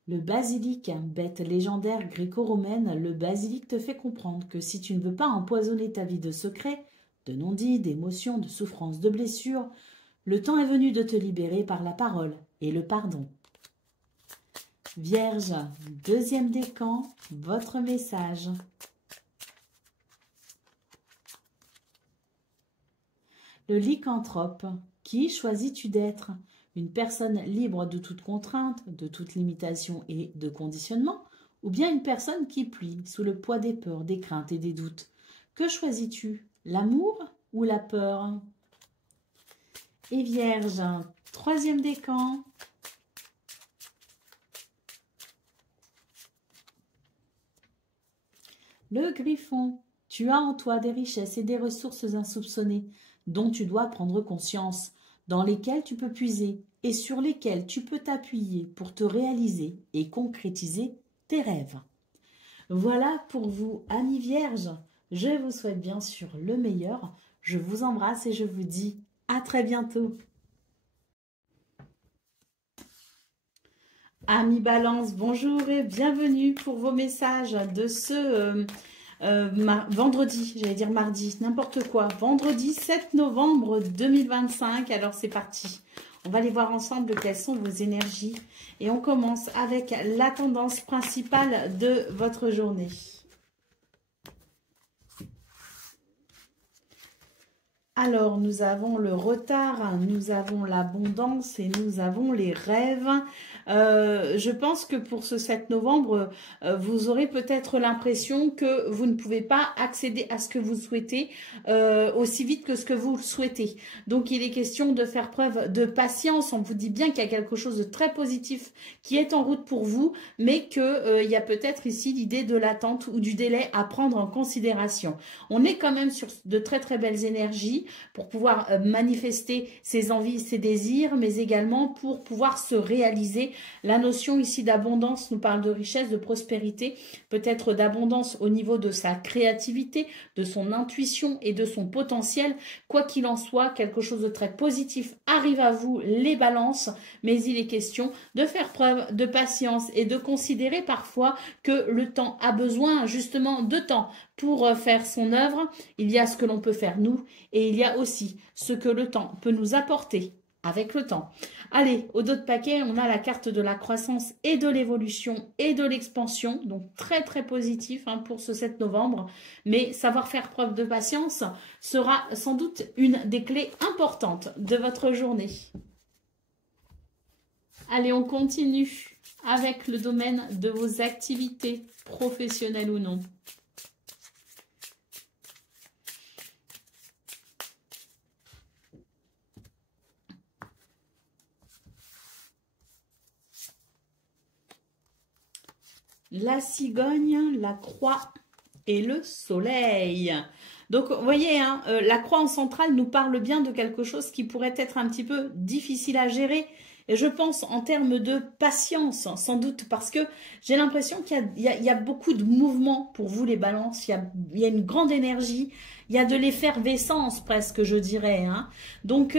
Le basilic, bête légendaire gréco-romaine, le basilic te fait comprendre que si tu ne veux pas empoisonner ta vie de secrets, de non-dits, d'émotions, de souffrances, de blessures, le temps est venu de te libérer par la parole et le pardon. Vierge, deuxième décan, votre message. Le lycanthrope, qui choisis-tu d'être? Une personne libre de toute contrainte, de toute limitation et de conditionnement, ou bien une personne qui plie sous le poids des peurs, des craintes et des doutes? Que choisis-tu? L'amour ou la peur? Et Vierge, troisième décan. Le Griffon, tu as en toi des richesses et des ressources insoupçonnées dont tu dois prendre conscience, dans lesquelles tu peux puiser et sur lesquelles tu peux t'appuyer pour te réaliser et concrétiser tes rêves. Voilà pour vous, amis vierges. Je vous souhaite bien sûr le meilleur. Je vous embrasse et je vous dis à très bientôt. Amis Balance, bonjour et bienvenue pour vos messages de ce vendredi, j'allais dire mardi, n'importe quoi. Vendredi 7 novembre 2025, alors c'est parti. On va aller voir ensemble quelles sont vos énergies. Et on commence avec la tendance principale de votre journée. Alors, nous avons le retard, nous avons l'abondance et nous avons les rêves. Je pense que pour ce 7 novembre, vous aurez peut-être l'impression que vous ne pouvez pas accéder à ce que vous souhaitez aussi vite que ce que vous le souhaitez. Donc, il est question de faire preuve de patience. On vous dit bien qu'il y a quelque chose de très positif qui est en route pour vous, mais qu'il y a peut-être ici l'idée de l'attente ou du délai à prendre en considération. On est quand même sur de très très belles énergies pour pouvoir manifester ses envies, ses désirs, mais également pour pouvoir se réaliser. La notion ici d'abondance nous parle de richesse, de prospérité, peut-être d'abondance au niveau de sa créativité, de son intuition et de son potentiel. Quoi qu'il en soit, quelque chose de très positif arrive à vous, les balances, mais il est question de faire preuve de patience et de considérer parfois que le temps a besoin justement de temps pour faire son œuvre. Il y a ce que l'on peut faire nous et il y a aussi ce que le temps peut nous apporter avec le temps. Allez, au dos de paquet, on a la carte de la croissance et de l'évolution et de l'expansion, donc très très positif pour ce 7 novembre, mais savoir faire preuve de patience sera sans doute une des clés importantes de votre journée. Allez, on continue avec le domaine de vos activités professionnelles ou non. La cigogne, la croix et le soleil. Donc, vous voyez, hein, la croix en centrale nous parle bien de quelque chose qui pourrait être un petit peu difficile à gérer. Et je pense en termes de patience, sans doute, parce que j'ai l'impression qu'il y a beaucoup de mouvements pour vous, les balances. Il y a une grande énergie, il y a de l'effervescence presque, je dirais. Hein. Donc,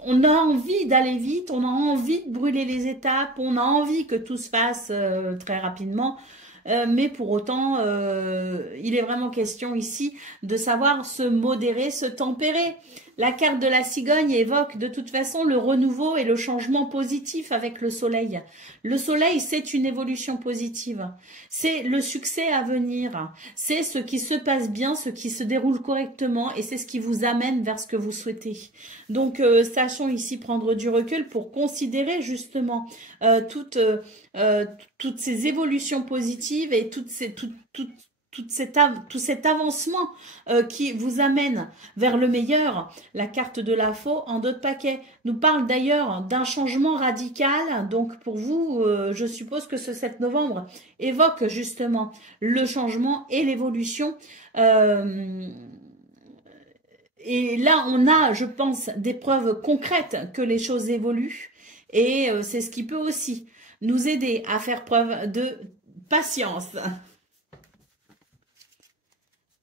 on a envie d'aller vite, on a envie de brûler les étapes, on a envie que tout se fasse très rapidement. Mais pour autant, il est vraiment question ici de savoir se modérer, se tempérer. La carte de la cigogne évoque de toute façon le renouveau et le changement positif avec le soleil. Le soleil, c'est une évolution positive. C'est le succès à venir. C'est ce qui se passe bien, ce qui se déroule correctement et c'est ce qui vous amène vers ce que vous souhaitez. Donc, sachons ici prendre du recul pour considérer justement toutes ces évolutions positives et tout cet avancement qui vous amène vers le meilleur. La carte de la faux en d'autres paquets nous parle d'ailleurs d'un changement radical. Donc pour vous, je suppose que ce 7 novembre évoque justement le changement et l'évolution. Et là, on a, je pense, des preuves concrètes que les choses évoluent. Et c'est ce qui peut aussi nous aider à faire preuve de patience.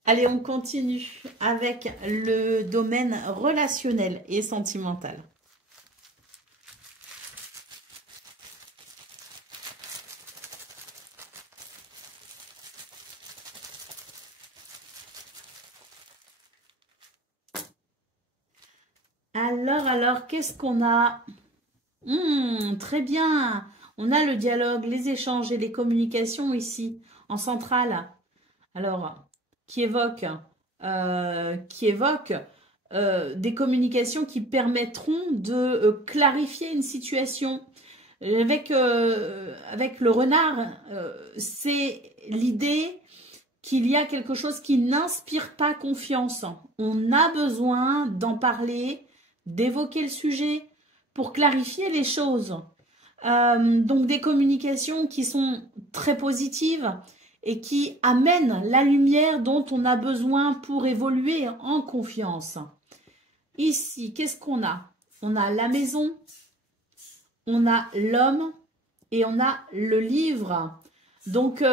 Allez, on continue avec le domaine relationnel et sentimental. Alors, qu'est-ce qu'on a? Très bien. On a le dialogue, les échanges et les communications ici, en centrale. Alors, qui évoque des communications qui permettront de clarifier une situation. Avec le renard, c'est l'idée qu'il y a quelque chose qui n'inspire pas confiance. On a besoin d'en parler, d'évoquer le sujet pour clarifier les choses. Donc des communications qui sont très positives et qui amènent la lumière dont on a besoin pour évoluer en confiance. Ici, qu'est-ce qu'on a? On a la maison, on a l'homme et on a le livre. Donc,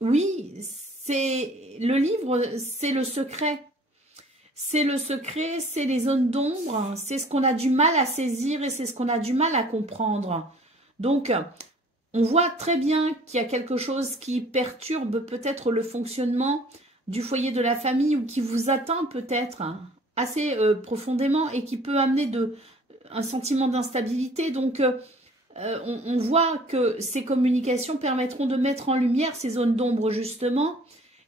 oui, c'est le livre, c'est le secret. C'est le secret, c'est les zones d'ombre, c'est ce qu'on a du mal à saisir et c'est ce qu'on a du mal à comprendre. Donc, on voit très bien qu'il y a quelque chose qui perturbe peut-être le fonctionnement du foyer de la famille ou qui vous atteint peut-être assez profondément et qui peut amener un sentiment d'instabilité. Donc, on voit que ces communications permettront de mettre en lumière ces zones d'ombre justement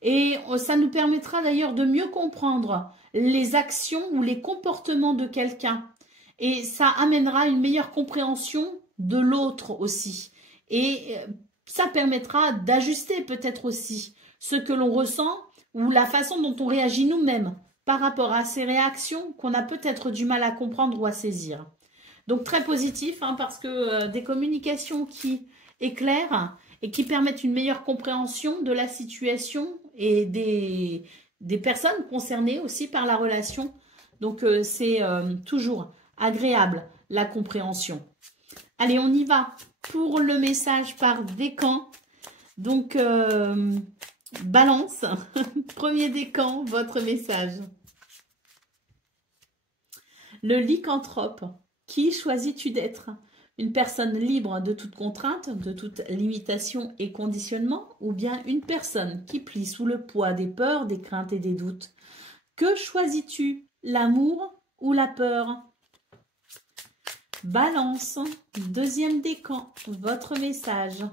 et ça nous permettra d'ailleurs de mieux comprendre les actions ou les comportements de quelqu'un et ça amènera une meilleure compréhension de l'autre aussi et ça permettra d'ajuster peut-être aussi ce que l'on ressent ou la façon dont on réagit nous-mêmes par rapport à ces réactions qu'on a peut-être du mal à comprendre ou à saisir. Donc très positif hein, parce que des communications qui éclairent et qui permettent une meilleure compréhension de la situation et des personnes concernées aussi par la relation. Donc c'est toujours agréable la compréhension. Allez, on y va pour le message par décan. Donc balance, premier décan, votre message. Le lycanthrope. Qui choisis-tu d'être? Une personne libre de toute contrainte, de toute limitation et conditionnement, ou bien une personne qui plie sous le poids des peurs, des craintes et des doutes? Que choisis-tu? L'amour ou la peur? Balance, deuxième décan, votre message.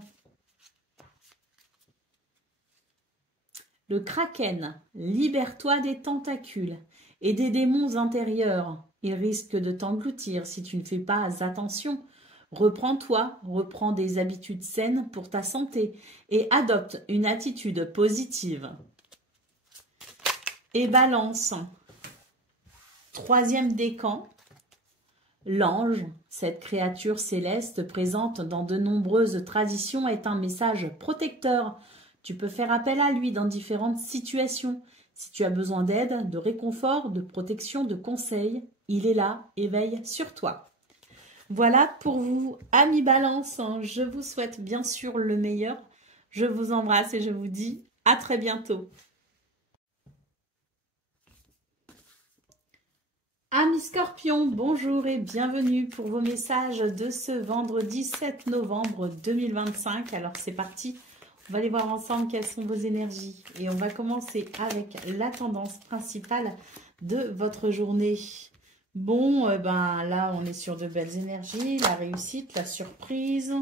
Le kraken, libère-toi des tentacules et des démons intérieurs. Ils risquent de t'engloutir si tu ne fais pas attention. Reprends-toi, reprends des habitudes saines pour ta santé et adopte une attitude positive. Et balance, troisième décan, L'ange, cette créature céleste présente dans de nombreuses traditions, est un message protecteur. Tu peux faire appel à lui dans différentes situations. Si tu as besoin d'aide, de réconfort, de protection, de conseils, il est là et veille sur toi. Voilà pour vous, amis Balance. Je vous souhaite bien sûr le meilleur. Je vous embrasse et je vous dis à très bientôt. Amis Scorpions, bonjour et bienvenue pour vos messages de ce vendredi 7 novembre 2025. Alors c'est parti, on va aller voir ensemble quelles sont vos énergies. Et on va commencer avec la tendance principale de votre journée. Bon, ben là on est sur de belles énergies, la réussite, la surprise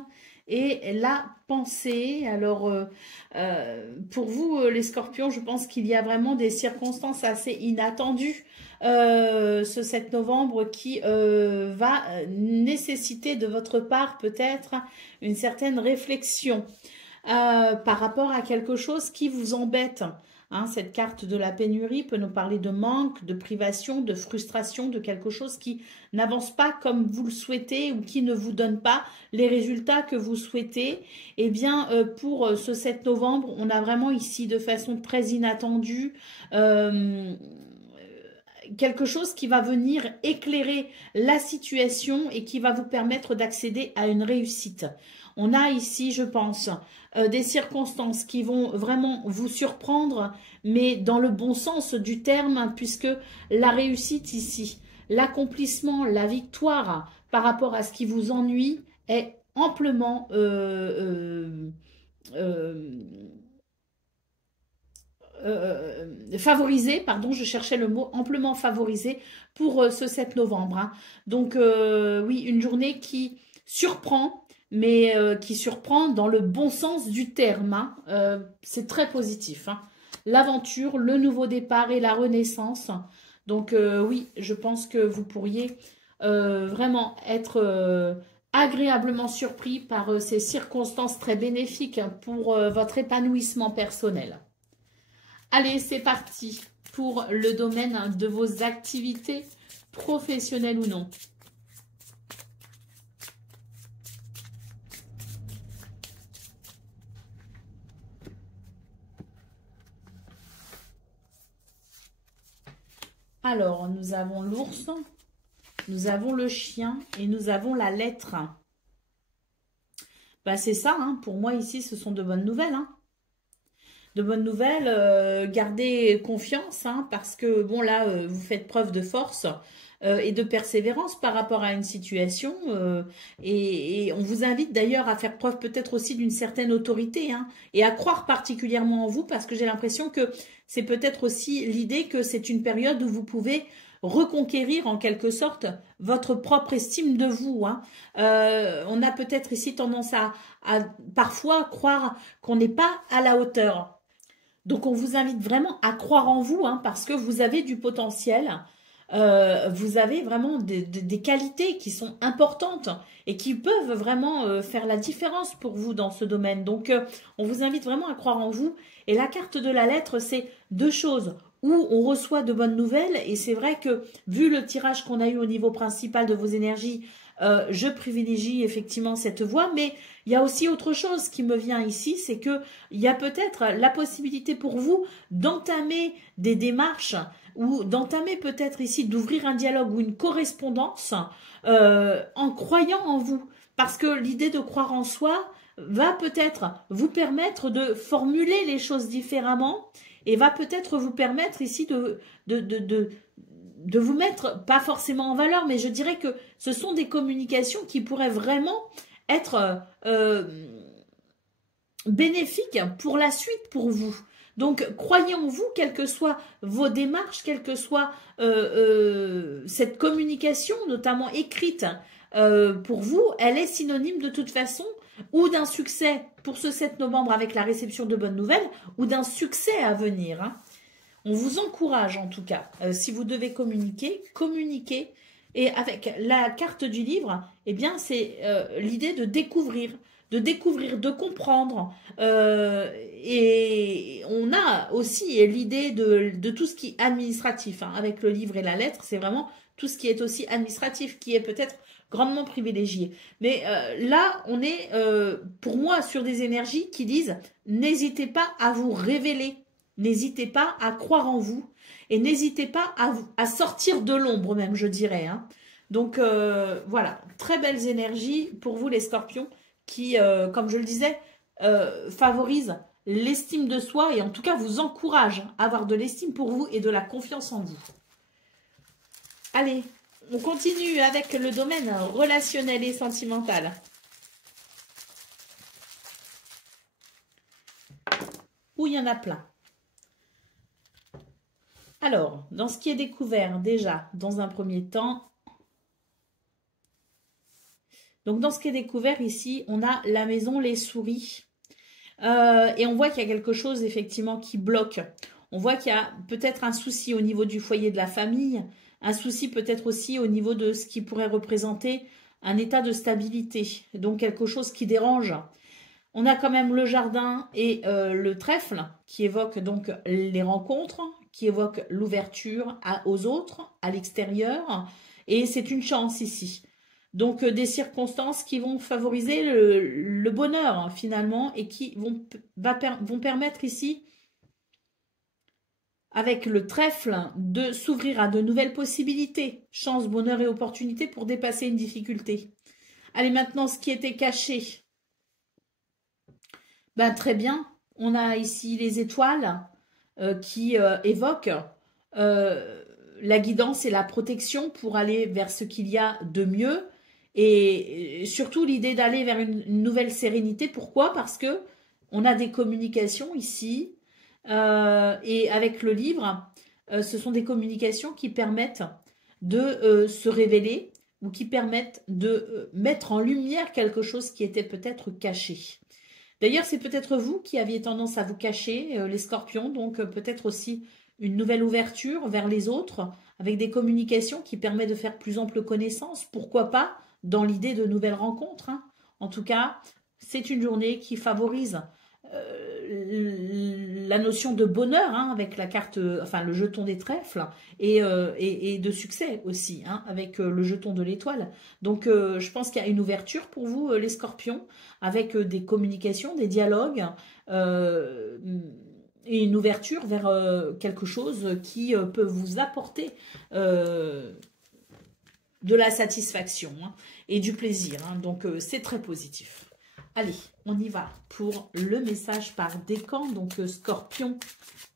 et la pensée. Alors pour vous les Scorpions, je pense qu'il y a vraiment des circonstances assez inattendues ce 7 novembre qui va nécessiter de votre part peut-être une certaine réflexion par rapport à quelque chose qui vous embête. Hein, cette carte de la pénurie peut nous parler de manque, de privation, de frustration, de quelque chose qui n'avance pas comme vous le souhaitez ou qui ne vous donne pas les résultats que vous souhaitez. Eh bien, pour ce 7 novembre, on a vraiment ici de façon très inattendue quelque chose qui va venir éclairer la situation et qui va vous permettre d'accéder à une réussite. On a ici, je pense, des circonstances qui vont vraiment vous surprendre, mais dans le bon sens du terme, puisque la réussite ici, l'accomplissement, la victoire par rapport à ce qui vous ennuie est amplement favorisé, pardon, je cherchais le mot, amplement favorisé pour ce 7 novembre. Hein. Donc oui, une journée qui surprend, mais qui surprend dans le bon sens du terme. Hein. C'est très positif. Hein. L'aventure, le nouveau départ et la renaissance. Donc oui, je pense que vous pourriez vraiment être agréablement surpris par ces circonstances très bénéfiques pour votre épanouissement personnel. Allez, c'est parti pour le domaine de vos activités professionnelles ou non. Alors, nous avons l'ours, nous avons le chien et nous avons la lettre. Bah, c'est ça, hein. Pour moi ici, ce sont de bonnes nouvelles. Hein. De bonnes nouvelles, gardez confiance, hein, parce que, bon, là, vous faites preuve de force et de persévérance par rapport à une situation. Et on vous invite d'ailleurs à faire preuve peut-être aussi d'une certaine autorité, hein, et à croire particulièrement en vous, parce que j'ai l'impression que c'est peut-être aussi l'idée que c'est une période où vous pouvez reconquérir en quelque sorte votre propre estime de vous. Hein. On a peut-être ici tendance à parfois croire qu'on n'est pas à la hauteur. Donc, on vous invite vraiment à croire en vous, hein, parce que vous avez du potentiel, vous avez vraiment des qualités qui sont importantes et qui peuvent vraiment faire la différence pour vous dans ce domaine. Donc, on vous invite vraiment à croire en vous. Et la carte de la lettre, c'est deux choses. Où on reçoit de bonnes nouvelles, et c'est vrai que, vu le tirage qu'on a eu au niveau principal de vos énergies, je privilégie effectivement cette voie, mais il y a aussi autre chose qui me vient ici, c'est que il y a peut-être la possibilité pour vous d'entamer des démarches ou d'entamer peut-être ici, d'ouvrir un dialogue ou une correspondance en croyant en vous. Parce que l'idée de croire en soi va peut-être vous permettre de formuler les choses différemment et va peut-être vous permettre ici de vous mettre, pas forcément en valeur, mais je dirais que ce sont des communications qui pourraient vraiment être bénéfiques pour la suite pour vous. Donc, croyez en vous, quelles que soient vos démarches, quelle que soit cette communication, notamment écrite, pour vous, elle est synonyme de toute façon ou d'un succès pour ce 7 novembre avec la réception de bonnes nouvelles ou d'un succès à venir. Hein. On vous encourage en tout cas, si vous devez communiquer, communiquez. Et avec la carte du livre, eh bien c'est l'idée de découvrir. de découvrir, de comprendre. Et on a aussi l'idée de tout ce qui est administratif, hein, avec le livre et la lettre, c'est vraiment tout ce qui est aussi administratif, qui est peut-être grandement privilégié. Mais là, on est, pour moi, sur des énergies qui disent, n'hésitez pas à vous révéler, n'hésitez pas à croire en vous, et n'hésitez pas à sortir de l'ombre même, je dirais. Hein. Donc voilà, très belles énergies pour vous les scorpions qui, comme je le disais, favorisent l'estime de soi et en tout cas vous encouragent à avoir de l'estime pour vous et de la confiance en vous. Allez, on continue avec le domaine relationnel et sentimental. Où il y en a plein. Alors, dans ce qui est découvert déjà, dans un premier temps, donc dans ce qui est découvert ici, on a la maison, les souris. Et on voit qu'il y a quelque chose effectivement qui bloque. On voit qu'il y a peut-être un souci au niveau du foyer de la famille, un souci peut-être aussi au niveau de ce qui pourrait représenter un état de stabilité, donc quelque chose qui dérange. On a quand même le jardin et le trèfle qui évoquent donc les rencontres, qui évoquent l'ouverture aux autres, à l'extérieur, et c'est une chance ici. Donc des circonstances qui vont favoriser le bonheur hein, finalement et qui vont permettre ici, avec le trèfle, de s'ouvrir à de nouvelles possibilités, chance, bonheur et opportunités pour dépasser une difficulté. Allez maintenant ce qui était caché. Ben, très bien, on a ici les étoiles qui évoquent la guidance et la protection pour aller vers ce qu'il y a de mieux. Et surtout l'idée d'aller vers une nouvelle sérénité. Pourquoi? Parce que on a des communications ici et avec le livre, ce sont des communications qui permettent de se révéler ou qui permettent de mettre en lumière quelque chose qui était peut-être caché. D'ailleurs, c'est peut-être vous qui aviez tendance à vous cacher, les scorpions, donc peut-être aussi une nouvelle ouverture vers les autres avec des communications qui permettent de faire plus ample connaissance. Pourquoi pas dans l'idée de nouvelles rencontres. Hein. En tout cas, c'est une journée qui favorise la notion de bonheur hein, avec la carte, enfin le jeton des trèfles et de succès aussi hein, avec le jeton de l'étoile. Donc je pense qu'il y a une ouverture pour vous les scorpions avec des communications, des dialogues et une ouverture vers quelque chose qui peut vous apporter de la satisfaction hein, et du plaisir. Hein. Donc, c'est très positif. Allez, on y va pour le message par décan. Donc, Scorpion,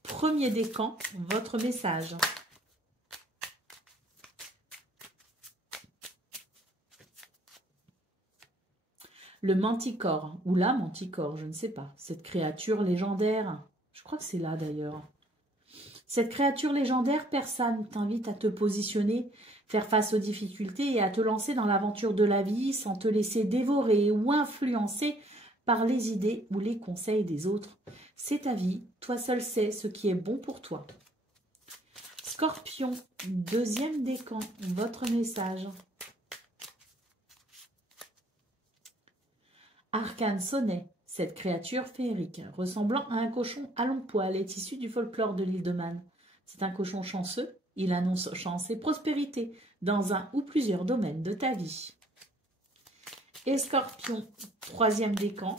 premier décan, votre message. Le manticore, ou la manticore, je ne sais pas. Cette créature légendaire, je crois que c'est là d'ailleurs. Cette créature légendaire persane t'invite à te positionner, faire face aux difficultés et à te lancer dans l'aventure de la vie sans te laisser dévorer ou influencer par les idées ou les conseils des autres. C'est ta vie, toi seul sais ce qui est bon pour toi. Scorpion, deuxième décan, votre message. Arcane sonnet, cette créature féerique, ressemblant à un cochon à long poil, est issue du folklore de l'île de Man. C'est un cochon chanceux, il annonce chance et prospérité dans un ou plusieurs domaines de ta vie. Et Scorpion, troisième décan.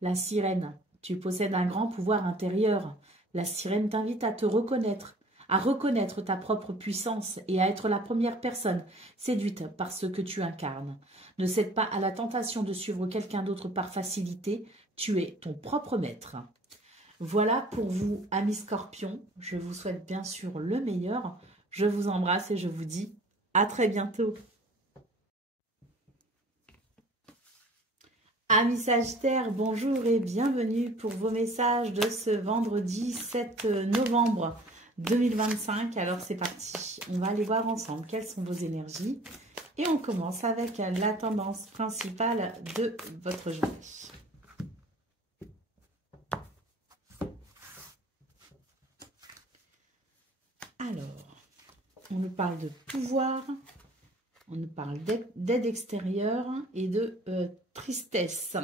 La sirène, tu possèdes un grand pouvoir intérieur. La sirène t'invite à te reconnaître, à reconnaître ta propre puissance et à être la première personne séduite par ce que tu incarnes. Ne cède pas à la tentation de suivre quelqu'un d'autre par facilité, tu es ton propre maître. Voilà pour vous, amis scorpions. Je vous souhaite bien sûr le meilleur. Je vous embrasse et je vous dis à très bientôt. Amis Sagittaires, bonjour et bienvenue pour vos messages de ce vendredi 7 novembre 2025. Alors c'est parti, on va aller voir ensemble quelles sont vos énergies. Et on commence avec la tendance principale de votre journée. Alors, on nous parle de pouvoir, On nous parle d'aide extérieure et de tristesse.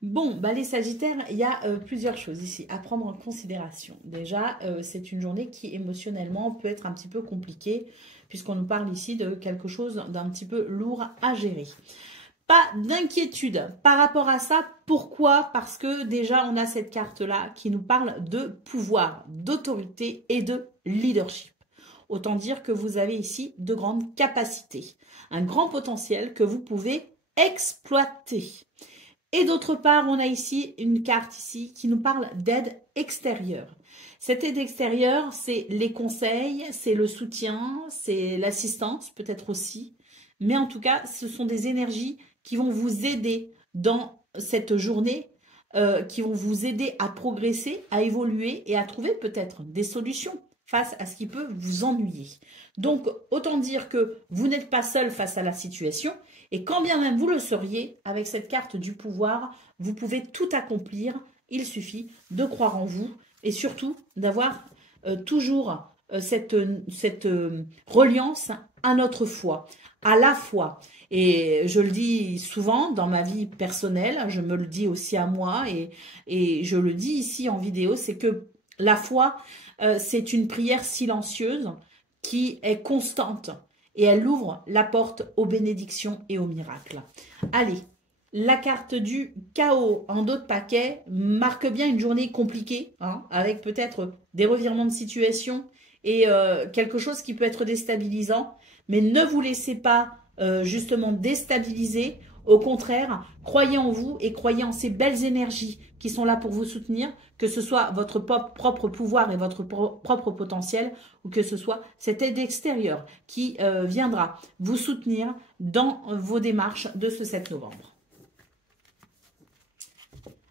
Bon, bah les Sagittaires, il y a plusieurs choses ici à prendre en considération. Déjà, c'est une journée qui émotionnellement peut être un petit peu compliquée, puisqu'on nous parle ici de quelque chose d'un petit peu lourd à gérer. Pas d'inquiétude par rapport à ça. Pourquoi? Parce que déjà, on a cette carte-là qui nous parle de pouvoir, d'autorité et de leadership. Autant dire que vous avez ici de grandes capacités, un grand potentiel que vous pouvez exploiter. Et d'autre part, on a ici une carte ici qui nous parle d'aide extérieure. Cette aide extérieure, c'est les conseils, c'est le soutien, c'est l'assistance peut-être aussi. Mais en tout cas, ce sont des énergies qui vont vous aider dans cette journée, qui vont vous aider à progresser, à évoluer et à trouver peut-être des solutions face à ce qui peut vous ennuyer. Donc, autant dire que vous n'êtes pas seul face à la situation. Et quand bien même vous le seriez, avec cette carte du pouvoir, vous pouvez tout accomplir. Il suffit de croire en vous et surtout d'avoir toujours cette reliance à notre foi, à la foi. Et je le dis souvent dans ma vie personnelle, je me le dis aussi à moi et je le dis ici en vidéo, c'est que la foi, c'est une prière silencieuse qui est constante. Et elle ouvre la porte aux bénédictions et aux miracles. Allez, la carte du chaos en dos de paquet marque bien une journée compliquée, hein, avec peut-être des revirements de situation et quelque chose qui peut être déstabilisant. Mais ne vous laissez pas justement déstabiliser. Au contraire, croyez en vous et croyez en ces belles énergies qui sont là pour vous soutenir, que ce soit votre propre pouvoir et votre propre potentiel, ou que ce soit cette aide extérieure qui viendra vous soutenir dans vos démarches de ce 7 novembre.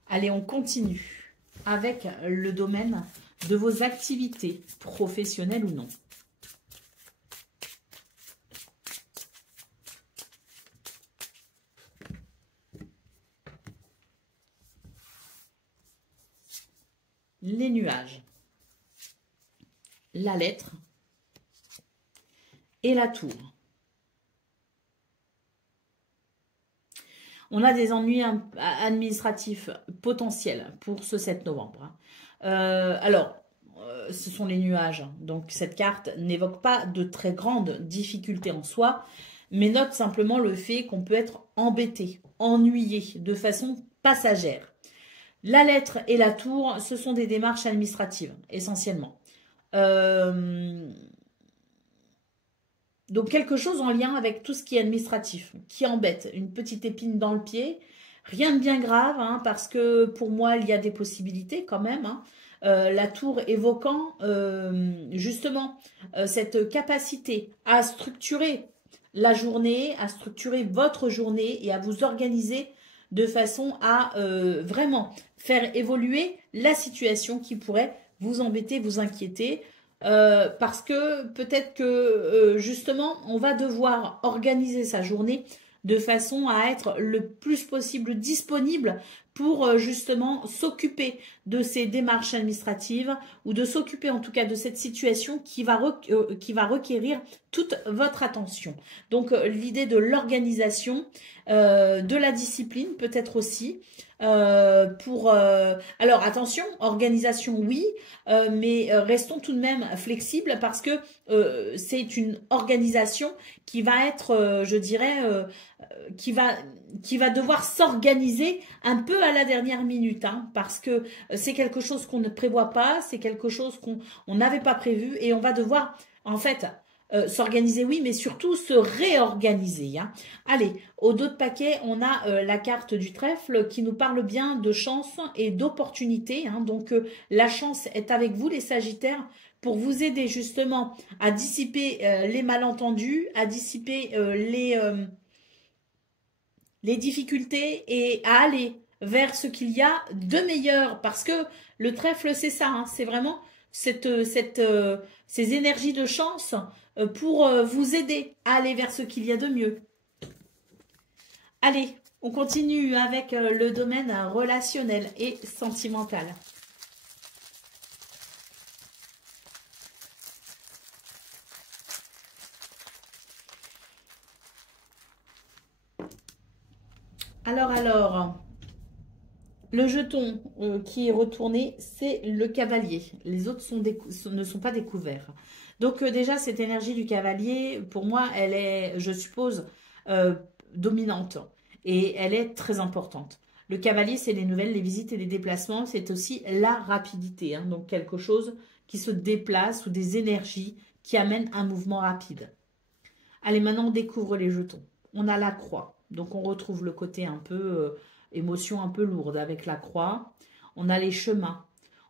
Allez, on continue avec le domaine de vos activités professionnelles ou non. Les nuages, la lettre et la tour. On a des ennuis administratifs potentiels pour ce 7 novembre. Ce sont les nuages. Donc, cette carte n'évoque pas de très grandes difficultés en soi, mais note simplement le fait qu'on peut être embêté, ennuyé de façon passagère. La lettre et la tour, ce sont des démarches administratives, essentiellement. Donc, quelque chose en lien avec tout ce qui est administratif, qui embête. Une petite épine dans le pied. Rien de bien grave, hein, parce que pour moi, il y a des possibilités quand même. Hein. La tour évoquant justement cette capacité à structurer la journée, à structurer votre journée et à vous organiser de façon à vraiment faire évoluer la situation qui pourrait vous embêter, vous inquiéter. Parce que peut-être que justement, on va devoir organiser sa journée de façon à être le plus possible disponible pour justement s'occuper de ces démarches administratives ou de s'occuper en tout cas de cette situation qui va requérir toute votre attention. Donc l'idée de l'organisation, de la discipline peut-être aussi. Alors attention, organisation oui, mais restons tout de même flexibles parce que c'est une organisation qui va être, je dirais, qui va devoir s'organiser un peu à la dernière minute, hein, parce que c'est quelque chose qu'on ne prévoit pas, c'est quelque chose qu'on n'avait pas prévu et on va devoir en fait s'organiser, oui, mais surtout se réorganiser. Hein. Allez, au dos de paquet, on a la carte du trèfle qui nous parle bien de chance et d'opportunité. Hein. Donc, la chance est avec vous, les Sagittaires, pour vous aider justement à dissiper les malentendus, à dissiper les difficultés et à aller vers ce qu'il y a de meilleur. Parce que le trèfle, c'est ça, hein, c'est vraiment ces énergies de chance pour vous aider à aller vers ce qu'il y a de mieux. Allez, on continue avec le domaine relationnel et sentimental. Alors, le jeton qui est retourné, c'est le cavalier. Les autres ne sont pas découverts. Donc déjà, cette énergie du cavalier, pour moi, elle est, je suppose, euh, dominante. Et elle est très importante. Le cavalier, c'est les nouvelles, les visites et les déplacements. C'est aussi la rapidité. Hein. Donc quelque chose qui se déplace ou des énergies qui amènent un mouvement rapide. Allez, maintenant, on découvre les jetons. On a la croix. Donc, on retrouve le côté un peu émotion un peu lourde avec la croix. On a les chemins.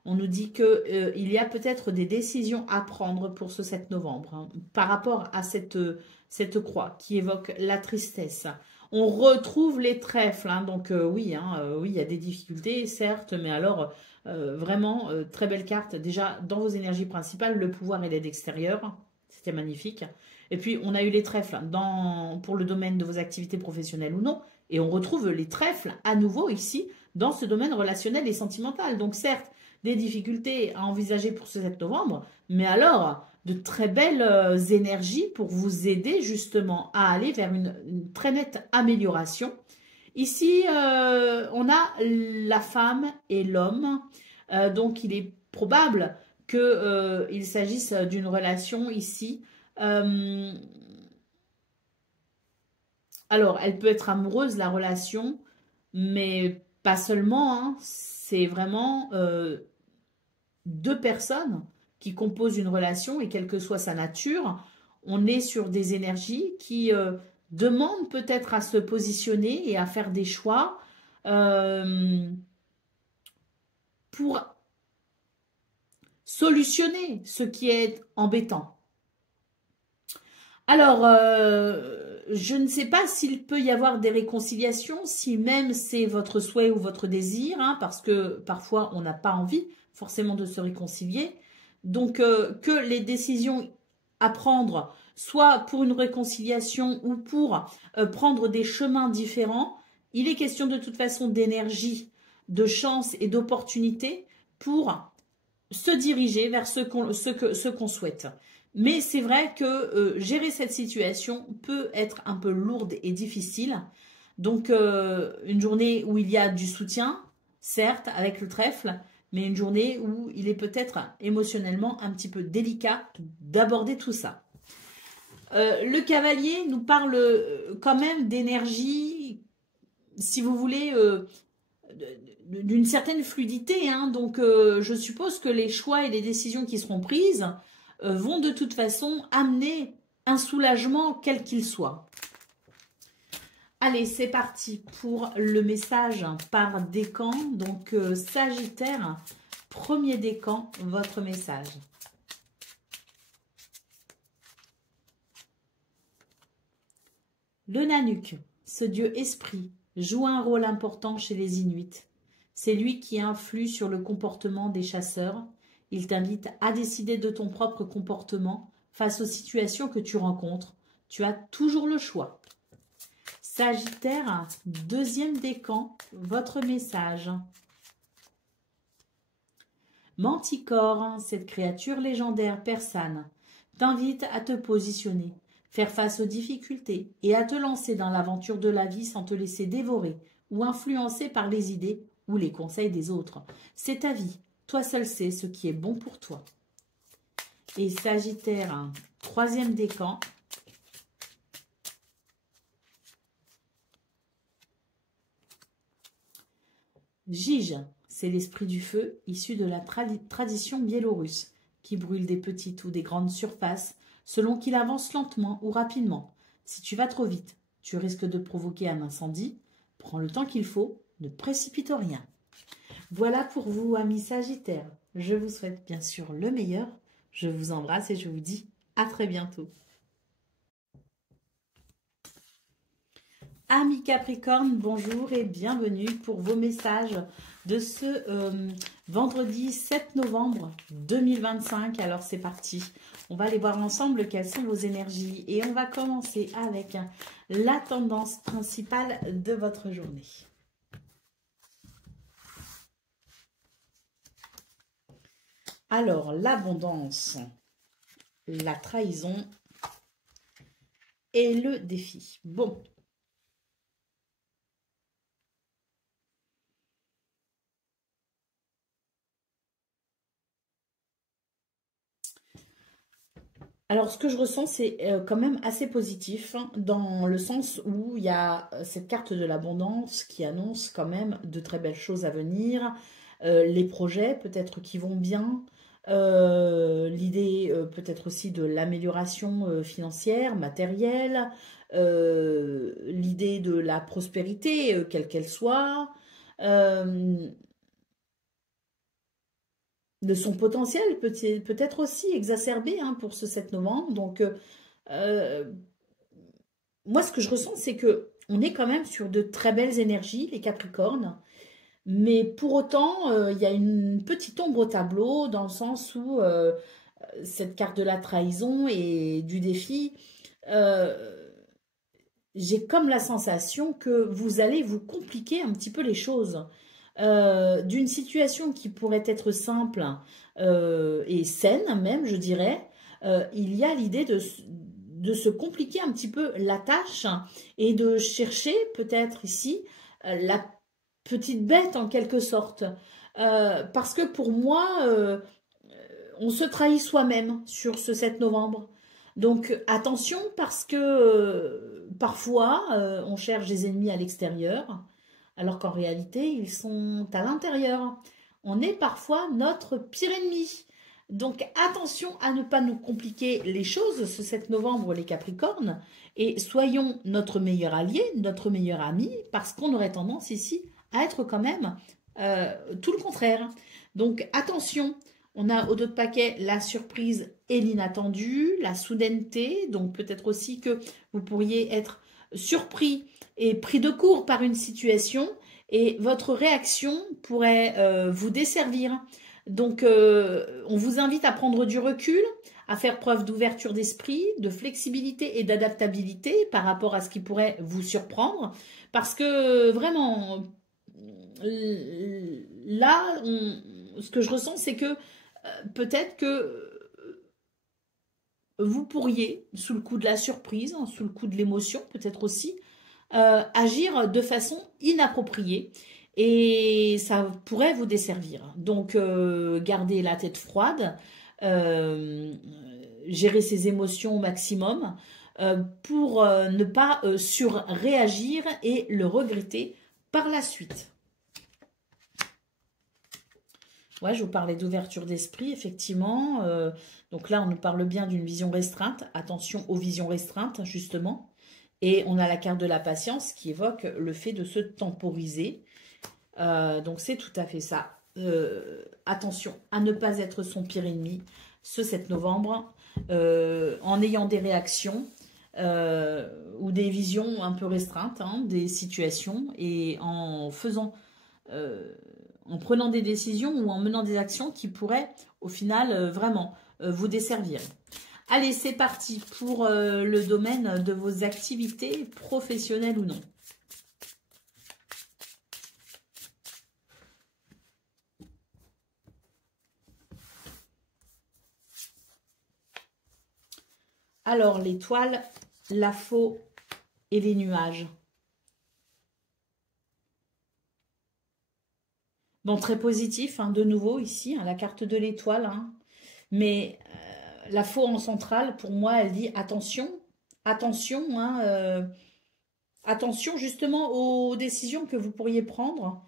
On nous dit que il y a peut-être des décisions à prendre pour ce 7 novembre hein, par rapport à cette croix qui évoque la tristesse. On retrouve les trèfles. Hein, donc, oui, oui, il y a des difficultés, certes, mais alors, vraiment, très belle carte. Déjà, dans vos énergies principales, le pouvoir et l'aide extérieure. C'était magnifique. Et puis, on a eu les trèfles pour le domaine de vos activités professionnelles ou non. Et on retrouve les trèfles à nouveau ici dans ce domaine relationnel et sentimental. Donc, certes, des difficultés à envisager pour ce 7 novembre, mais alors de très belles énergies pour vous aider justement à aller vers une très nette amélioration. Ici, on a la femme et l'homme. Donc, il est probable qu'il s'agisse d'une relation ici. Euh, alors, elle peut être amoureuse, la relation, mais pas seulement. Hein. C'est vraiment deux personnes qui composent une relation et quelle que soit sa nature, on est sur des énergies qui demandent peut-être à se positionner et à faire des choix euh, pour solutionner ce qui est embêtant. Alors, je ne sais pas s'il peut y avoir des réconciliations, si même c'est votre souhait ou votre désir, hein, parce que parfois on n'a pas envie forcément de se réconcilier. Donc, que les décisions à prendre, soit pour une réconciliation ou pour prendre des chemins différents, il est question de toute façon d'énergie, de chance et d'opportunité pour se diriger vers ce qu'on souhaite. Mais c'est vrai que gérer cette situation peut être un peu lourde et difficile. Donc, une journée où il y a du soutien, certes, avec le trèfle, mais une journée où il est peut-être émotionnellement un petit peu délicat d'aborder tout ça. Le cavalier nous parle quand même d'énergie, si vous voulez, d'une certaine fluidité. Hein. Donc, je suppose que les choix et les décisions qui seront prises vont de toute façon amener un soulagement quel qu'il soit. Allez, c'est parti pour le message par décan. Donc, Sagittaire, premier décan, votre message. Le Nanook, ce dieu esprit, joue un rôle important chez les Inuits. C'est lui qui influe sur le comportement des chasseurs. Il t'invite à décider de ton propre comportement face aux situations que tu rencontres. Tu as toujours le choix. Sagittaire, deuxième décan, votre message. Manticore, cette créature légendaire persane, t'invite à te positionner, faire face aux difficultés et à te lancer dans l'aventure de la vie sans te laisser dévorer ou influencer par les idées ou les conseils des autres. C'est ta vie, toi seul sais ce qui est bon pour toi. Et Sagittaire, troisième décan. Jige, c'est l'esprit du feu issu de la tradition biélorusse qui brûle des petites ou des grandes surfaces selon qu'il avance lentement ou rapidement. Si tu vas trop vite, tu risques de provoquer un incendie. Prends le temps qu'il faut, ne précipite rien. Voilà pour vous, amis Sagittaires. Je vous souhaite bien sûr le meilleur. Je vous embrasse et je vous dis à très bientôt. Amis Capricorne, bonjour et bienvenue pour vos messages de ce vendredi 7 novembre 2025. Alors c'est parti, on va aller voir ensemble quelles sont vos énergies et on va commencer avec la tendance principale de votre journée. Alors l'abondance, la trahison et le défi. Bon. Alors, ce que je ressens, c'est quand même assez positif, hein, dans le sens où il y a cette carte de l'abondance qui annonce quand même de très belles choses à venir, les projets peut-être qui vont bien, l'idée peut-être aussi de l'amélioration financière, matérielle, l'idée de la prospérité, quelle qu'elle soit. euh, de son potentiel peut-être aussi exacerbé, hein, pour ce 7 novembre. Donc, euh, moi, ce que je ressens, c'est que on est quand même sur de très belles énergies, les Capricornes. Mais pour autant, il y a une petite ombre au tableau, dans le sens où cette carte de la trahison et du défi, euh, j'ai comme la sensation que vous allez vous compliquer un petit peu les choses. D'une situation qui pourrait être simple et saine même, je dirais, il y a l'idée de se compliquer un petit peu la tâche et de chercher peut-être ici la petite bête en quelque sorte. Parce que pour moi, on se trahit soi-même sur ce 7 novembre. Donc attention parce que parfois on cherche des ennemis à l'extérieur alors qu'en réalité ils sont à l'intérieur. On est parfois notre pire ennemi. Donc attention à ne pas nous compliquer les choses ce 7 novembre les Capricornes et soyons notre meilleur allié, notre meilleur ami parce qu'on aurait tendance ici à être quand même tout le contraire. Donc attention, on a au dos de paquet la surprise et l'inattendu, la soudaineté. Donc peut-être aussi que vous pourriez être surpris et pris de court par une situation et votre réaction pourrait vous desservir. Donc on vous invite à prendre du recul, à faire preuve d'ouverture d'esprit, de flexibilité et d'adaptabilité par rapport à ce qui pourrait vous surprendre. Parce que vraiment, là, ce que je ressens, c'est que peut-être que vous pourriez, sous le coup de la surprise, hein, sous le coup de l'émotion, peut-être aussi, agir de façon inappropriée et ça pourrait vous desservir. Donc, gardez la tête froide, euh, gérer ses émotions au maximum pour ne pas surréagir et le regretter par la suite. Ouais, je vous parlais d'ouverture d'esprit, effectivement. Donc là, on nous parle bien d'une vision restreinte. Attention aux visions restreintes, justement. Et on a la carte de la patience qui évoque le fait de se temporiser. Donc c'est tout à fait ça. Attention à ne pas être son pire ennemi ce 7 novembre en ayant des réactions ou des visions un peu restreintes, hein, des situations et en faisant... en prenant des décisions ou en menant des actions qui pourraient au final vraiment vous desservir. Allez, c'est parti pour le domaine de vos activités professionnelles ou non. Alors, l'étoile, la faux et les nuages. Bon, très positif, hein, de nouveau ici, hein, la carte de l'étoile. Hein. Mais la faux en centrale, pour moi, elle dit attention, attention, hein, attention justement aux décisions que vous pourriez prendre.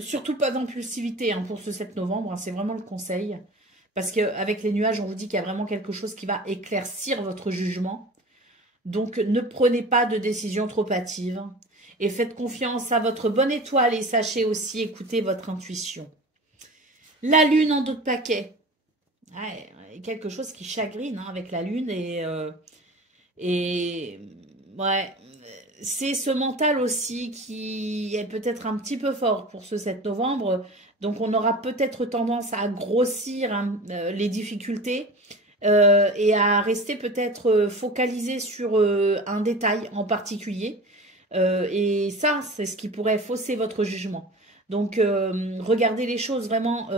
Surtout pas d'impulsivité, hein, pour ce 7 novembre, hein, c'est vraiment le conseil. Parce qu'avec les nuages, on vous dit qu'il y a vraiment quelque chose qui va éclaircir votre jugement. Donc, ne prenez pas de décisions trop hâtives. Et faites confiance à votre bonne étoile et sachez aussi écouter votre intuition. La lune en dos de paquet. Ouais, quelque chose qui chagrine, hein, avec la lune et ouais, c'est ce mental aussi qui est peut-être un petit peu fort pour ce 7 novembre. Donc on aura peut-être tendance à grossir, hein, les difficultés et à rester peut-être focalisé sur un détail en particulier. Et ça, c'est ce qui pourrait fausser votre jugement. Donc, regardez les choses vraiment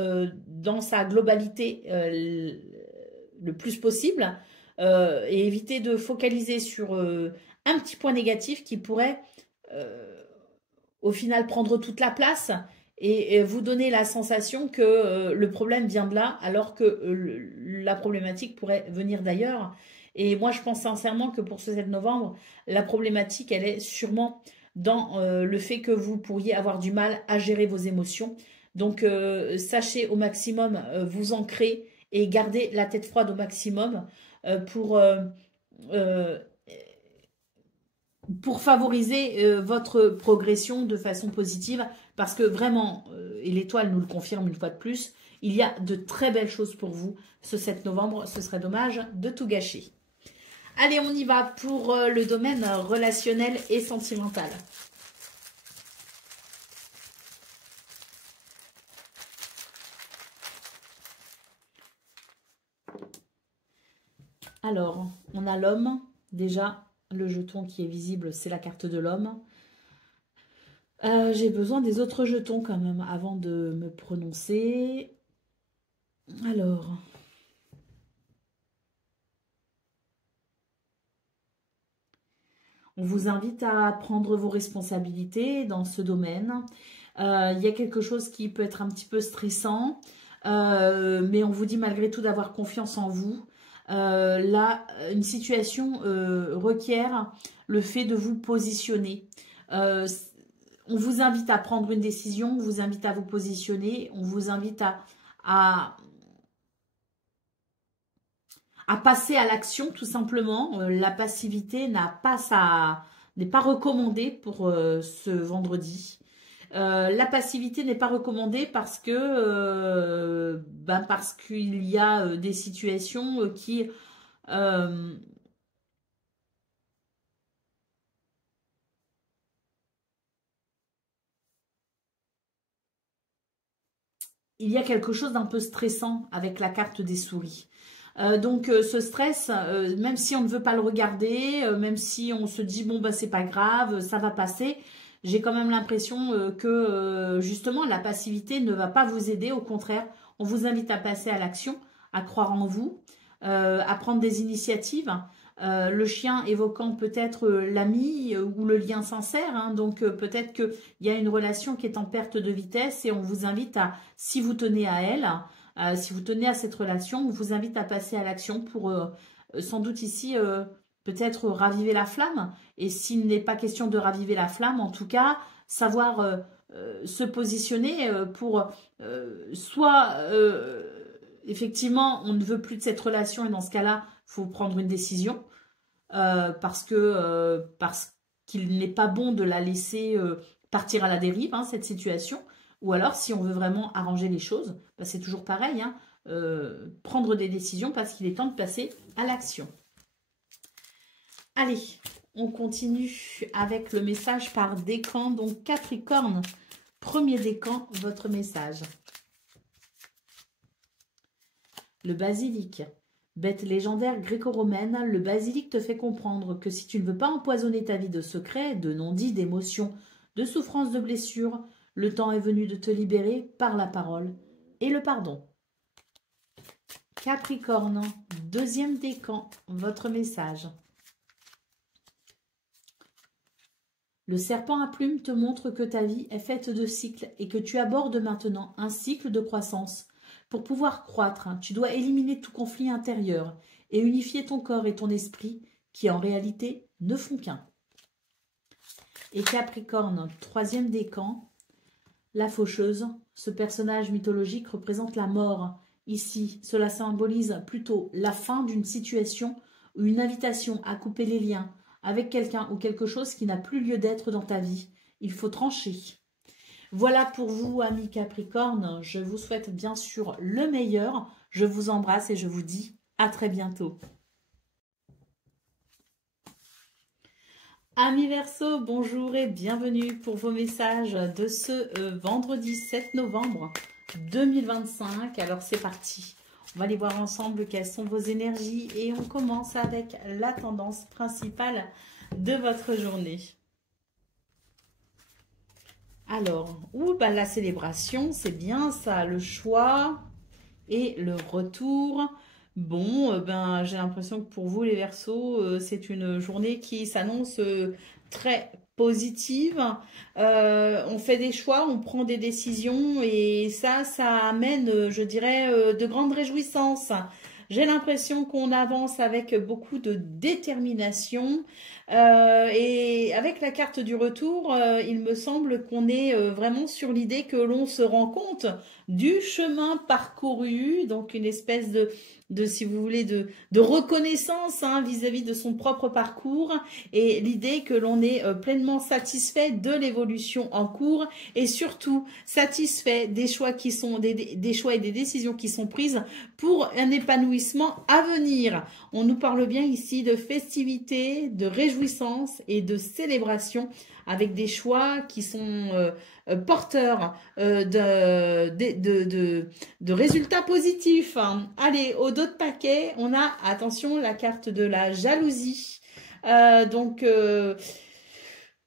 dans sa globalité le plus possible et évitez de focaliser sur un petit point négatif qui pourrait au final prendre toute la place et vous donner la sensation que le problème vient de là, alors que la problématique pourrait venir d'ailleurs. Et moi, je pense sincèrement que pour ce 7 novembre, la problématique, elle est sûrement dans le fait que vous pourriez avoir du mal à gérer vos émotions. Donc, sachez au maximum vous ancrer et garder la tête froide au maximum pour euh, favoriser votre progression de façon positive, parce que vraiment, et l'étoile nous le confirme une fois de plus, il y a de très belles choses pour vous ce 7 novembre, ce serait dommage de tout gâcher. Allez, on y va pour le domaine relationnel et sentimental. Alors, on a l'homme, déjà. Le jeton qui est visible, c'est la carte de l'homme. J'ai besoin des autres jetons quand même avant de me prononcer. Alors. On vous invite à prendre vos responsabilités dans ce domaine. Il y a quelque chose qui peut être un petit peu stressant, mais on vous dit malgré tout d'avoir confiance en vous. Là, une situation requiert le fait de vous positionner. On vous invite à prendre une décision, on vous invite à vous positionner, on vous invite à passer à l'action tout simplement. La passivité n'est pas recommandée pour ce vendredi. La passivité n'est pas recommandée parce que parce qu'il y a des situations qui il y a quelque chose d'un peu stressant avec la carte des souris. Donc ce stress, même si on ne veut pas le regarder, même si on se dit bon bah c'est pas grave, ça va passer, j'ai quand même l'impression que justement la passivité ne va pas vous aider. Au contraire, on vous invite à passer à l'action, à croire en vous, à prendre des initiatives. Le chien évoquant peut-être l'ami ou le lien sincère, hein, donc peut-être qu'il y a une relation qui est en perte de vitesse et on vous invite à, si vous tenez à elle, si vous tenez à cette relation, on vous invite à passer à l'action pour sans doute ici peut-être raviver la flamme. Et s'il n'est pas question de raviver la flamme, en tout cas, savoir se positionner pour soit effectivement on ne veut plus de cette relation et dans ce cas-là, il faut prendre une décision parce qu'il n'est pas bon de la laisser partir à la dérive, hein, cette situation. Ou alors, si on veut vraiment arranger les choses, bah, c'est toujours pareil, hein, prendre des décisions parce qu'il est temps de passer à l'action. Allez, on continue avec le message par décan. Donc, Capricorne, premier décan, votre message. Le basilic. Bête légendaire gréco-romaine, le basilic te fait comprendre que si tu ne veux pas empoisonner ta vie de secrets, de non-dits, d'émotions, de souffrances, de blessures, le temps est venu de te libérer par la parole et le pardon. Capricorne, deuxième décan, votre message. Le serpent à plumes te montre que ta vie est faite de cycles et que tu abordes maintenant un cycle de croissance. Pour pouvoir croître, tu dois éliminer tout conflit intérieur et unifier ton corps et ton esprit qui en réalité ne font qu'un. Et Capricorne, troisième décan, la faucheuse. Ce personnage mythologique représente la mort. Ici, cela symbolise plutôt la fin d'une situation ou une invitation à couper les liens avec quelqu'un ou quelque chose qui n'a plus lieu d'être dans ta vie. Il faut trancher. Voilà pour vous, amis Capricorne. Je vous souhaite bien sûr le meilleur. Je vous embrasse et je vous dis à très bientôt. Amis Verseau, bonjour et bienvenue pour vos messages de ce vendredi 7 novembre 2025. Alors c'est parti, on va aller voir ensemble quelles sont vos énergies et on commence avec la tendance principale de votre journée. Alors, la célébration, c'est bien ça, le choix et le retour. Bon, j'ai l'impression que pour vous les Verseaux, c'est une journée qui s'annonce très positive. On fait des choix, on prend des décisions et ça amène, je dirais, de grandes réjouissances. J'ai l'impression qu'on avance avec beaucoup de détermination et avec la carte du retour, il me semble qu'on est vraiment sur l'idée que l'on se rend compte du chemin parcouru, donc une espèce si vous voulez, de reconnaissance hein, vis-à-vis de son propre parcours et l'idée que l'on est pleinement satisfait de l'évolution en cours et surtout satisfait des choix qui sont des choix et des décisions qui sont prises pour un épanouissement à venir. On nous parle bien ici de festivités, de réjouissance et de célébration avec des choix qui sont porteurs de résultats positifs. Allez, au dos de paquet, on a, attention, la carte de la jalousie.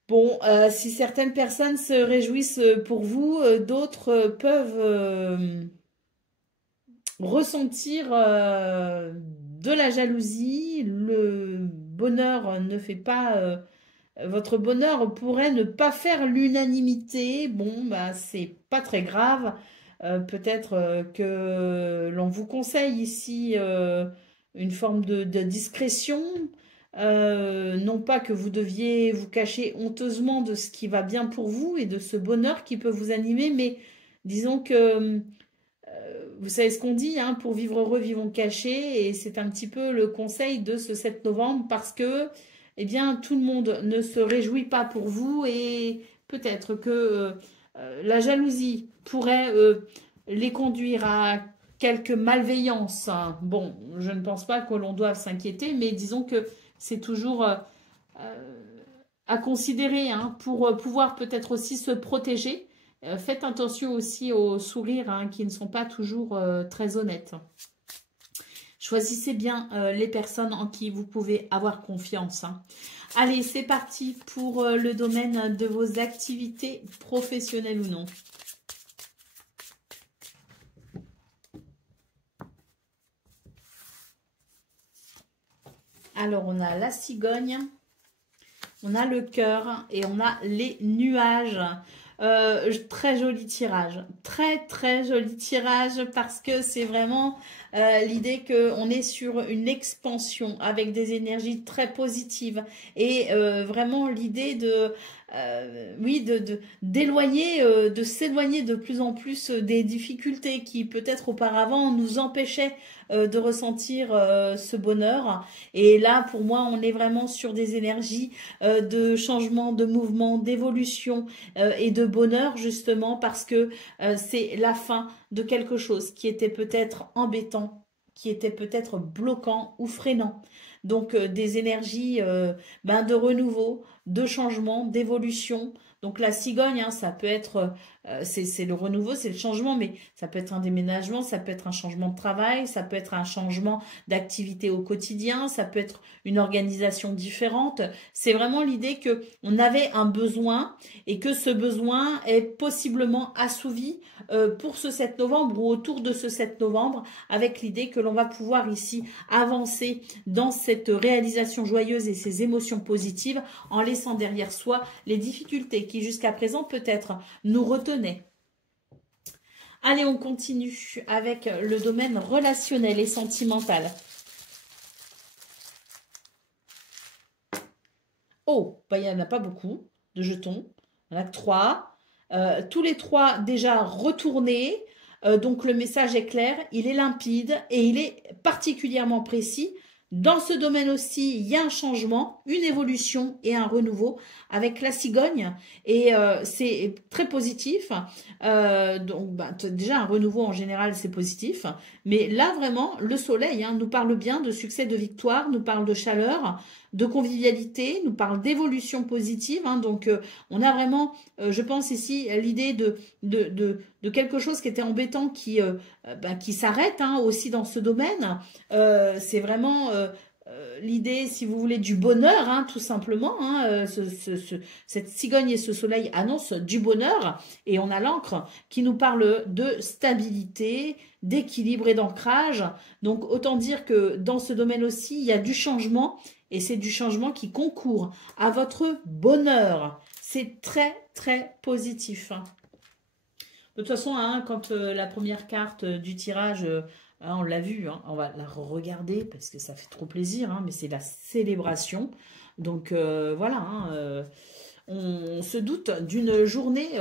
Bon, si certaines personnes se réjouissent pour vous, d'autres peuvent ressentir de la jalousie. Le bonheur ne fait pas... votre bonheur pourrait ne pas faire l'unanimité. Bon, bah, c'est pas très grave. Peut-être que l'on vous conseille ici une forme de discrétion. Non pas que vous deviez vous cacher honteusement de ce qui va bien pour vous et de ce bonheur qui peut vous animer, mais disons que vous savez ce qu'on dit, hein, pour vivre heureux, vivons cachés, et c'est un petit peu le conseil de ce 7 novembre parce que eh bien, tout le monde ne se réjouit pas pour vous et peut-être que la jalousie pourrait les conduire à quelques malveillances. Bon, je ne pense pas que l'on doive s'inquiéter, mais disons que c'est toujours à considérer hein, pour pouvoir peut-être aussi se protéger. Faites attention aussi aux sourires hein, qui ne sont pas toujours très honnêtes. Choisissez bien les personnes en qui vous pouvez avoir confiance. Hein. Allez, c'est parti pour le domaine de vos activités professionnelles ou non. Alors, on a la cigogne, on a le cœur et on a les nuages. Très joli tirage, très joli tirage parce que c'est vraiment l'idée qu'on est sur une expansion avec des énergies très positives et vraiment l'idée oui, d'éloigner, de s'éloigner de plus en plus des difficultés qui peut-être auparavant nous empêchaient de ressentir ce bonheur. Et là, pour moi, on est vraiment sur des énergies de changement, de mouvement, d'évolution et de bonheur, justement, parce que c'est la fin de quelque chose qui était peut-être embêtant, qui était peut-être bloquant ou freinant. Donc, des énergies de renouveau, de changement, d'évolution. Donc, la cigogne, hein, ça peut être, c'est le renouveau, c'est le changement, mais ça peut être un déménagement, ça peut être un changement de travail, ça peut être un changement d'activité au quotidien, ça peut être une organisation différente. C'est vraiment l'idée qu'on avait un besoin et que ce besoin est possiblement assouvi pour ce 7 novembre ou autour de ce 7 novembre, avec l'idée que l'on va pouvoir ici avancer dans cette réalisation joyeuse et ces émotions positives en laissant derrière soi les difficultés qui jusqu'à présent peut-être nous retenaient. Allez, on continue avec le domaine relationnel et sentimental. Oh, bah, il n'y en a pas beaucoup de jetons. Il y en a que 3. Tous les 3 déjà retournés. Donc, le message est clair, il est limpide et il est particulièrement précis. Dans ce domaine aussi, il y a un changement, une évolution et un renouveau avec la cigogne. Et c'est très positif. Donc, déjà, un renouveau en général, c'est positif. Mais là, vraiment, le soleil hein, nous parle bien de succès, de victoire, nous parle de chaleur, de convivialité, nous parle d'évolution positive. Hein, donc, on a vraiment, je pense ici, l'idée de quelque chose qui était embêtant qui s'arrête hein, aussi dans ce domaine. C'est vraiment l'idée, si vous voulez, du bonheur, hein, tout simplement. Hein, cette cigogne et ce soleil annoncent du bonheur. Et on a l'encre qui nous parle de stabilité, d'équilibre et d'ancrage. Donc, autant dire que dans ce domaine aussi, il y a du changement. Et c'est du changement qui concourt à votre bonheur. C'est très, très positif. De toute façon, hein, quand la première carte du tirage, hein, on l'a vu, hein, on va la regarder parce que ça fait trop plaisir, hein, mais c'est la célébration. Donc voilà, hein, on se doute d'une journée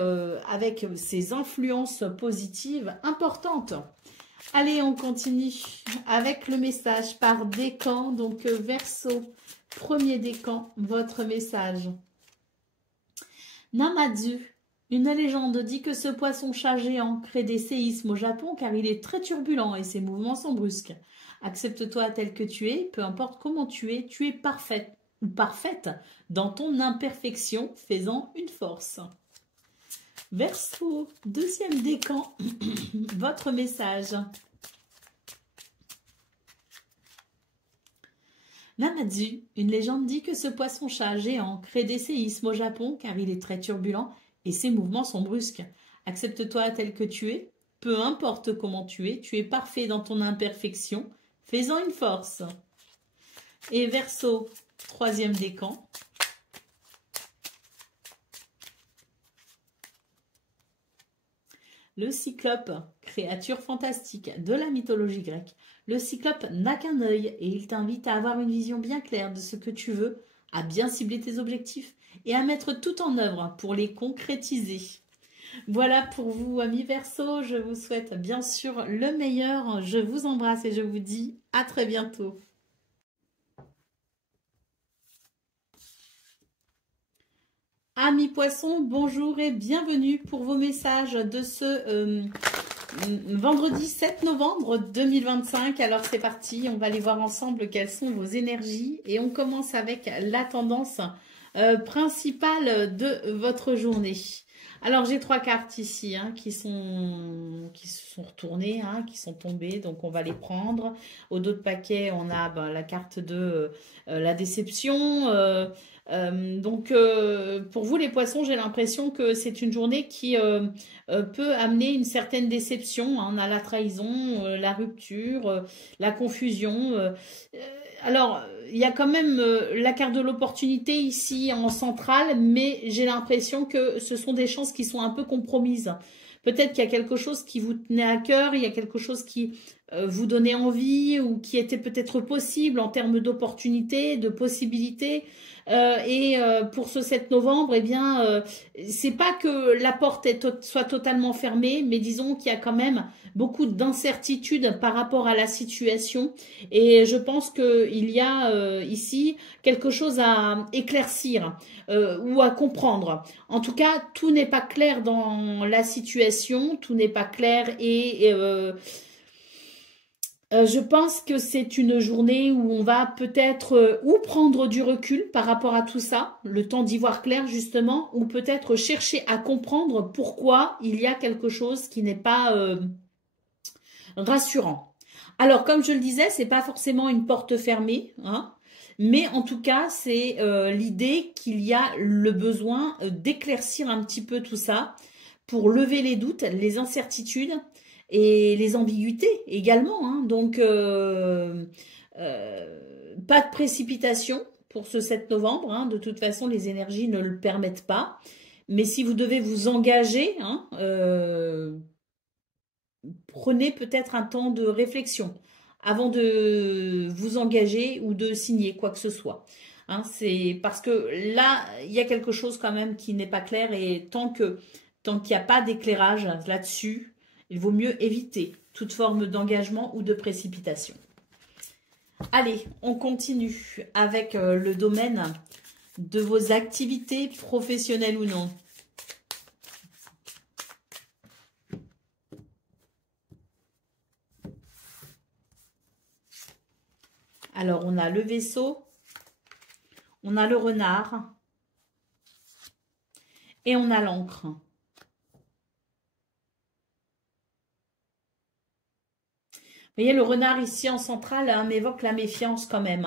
avec ses influences positives importantes. Allez, on continue avec le message par décan. Donc Verseau, premier décan, votre message. Namadzu. Une légende dit que ce poisson-chat géant crée des séismes au Japon car il est très turbulent et ses mouvements sont brusques. Accepte-toi tel que tu es, peu importe comment tu es parfaite ou parfaite dans ton imperfection, faisant une force. Verseau, deuxième décan, votre message. Namadzu, une légende dit que ce poisson-chat géant crée des séismes au Japon car il est très turbulent et ses mouvements sont brusques. Accepte-toi tel que tu es, peu importe comment tu es parfait dans ton imperfection, fais-en une force. Et Verseau, troisième décan. Le cyclope, créature fantastique de la mythologie grecque. Le cyclope n'a qu'un œil et il t'invite à avoir une vision bien claire de ce que tu veux, à bien cibler tes objectifs et à mettre tout en œuvre pour les concrétiser. Voilà pour vous, amis Verseau. Je vous souhaite bien sûr le meilleur. Je vous embrasse et je vous dis à très bientôt. Amis poissons, bonjour et bienvenue pour vos messages de ce vendredi 7 novembre 2025. Alors c'est parti, on va aller voir ensemble quelles sont vos énergies et on commence avec la tendance principale de votre journée. Alors j'ai trois cartes ici hein, qui se sont retournées, hein, qui sont tombées, donc on va les prendre. Au dos de paquet, on a la carte de la déception. Donc pour vous les poissons, j'ai l'impression que c'est une journée qui peut amener une certaine déception. Hein. On a la trahison, la rupture, la confusion. Alors, il y a quand même la carte de l'opportunité ici en centrale, mais j'ai l'impression que ce sont des chances qui sont un peu compromises. Peut-être qu'il y a quelque chose qui vous tenait à cœur, il y a quelque chose qui vous donnait envie ou qui était peut-être possible en termes d'opportunités, de possibilités. Pour ce 7 novembre, eh bien, c'est pas que la porte soit totalement fermée, mais disons qu'il y a quand même beaucoup d'incertitudes par rapport à la situation. Et je pense qu'il y a ici quelque chose à éclaircir ou à comprendre. En tout cas, tout n'est pas clair dans la situation, tout n'est pas clair je pense que c'est une journée où on va peut-être ou prendre du recul par rapport à tout ça, le temps d'y voir clair justement, ou peut-être chercher à comprendre pourquoi il y a quelque chose qui n'est pas rassurant. Alors, comme je le disais, c'est pas forcément une porte fermée, hein, mais en tout cas, c'est l'idée qu'il y a le besoin d'éclaircir un petit peu tout ça pour lever les doutes, les incertitudes et les ambiguïtés également. Hein. Donc, pas de précipitation pour ce 7 novembre. Hein. De toute façon, les énergies ne le permettent pas. Mais si vous devez vous engager, hein, prenez peut-être un temps de réflexion avant de vous engager ou de signer quoi que ce soit. Hein, c'est parce que là, il y a quelque chose quand même qui n'est pas clair et tant qu'il n'y a pas d'éclairage là-dessus, il vaut mieux éviter toute forme d'engagement ou de précipitation. Allez, on continue avec le domaine de vos activités professionnelles ou non. Alors, on a le vaisseau, on a le renard et on a l'encre. Vous voyez, le renard ici en centrale hein, m'évoque la méfiance quand même.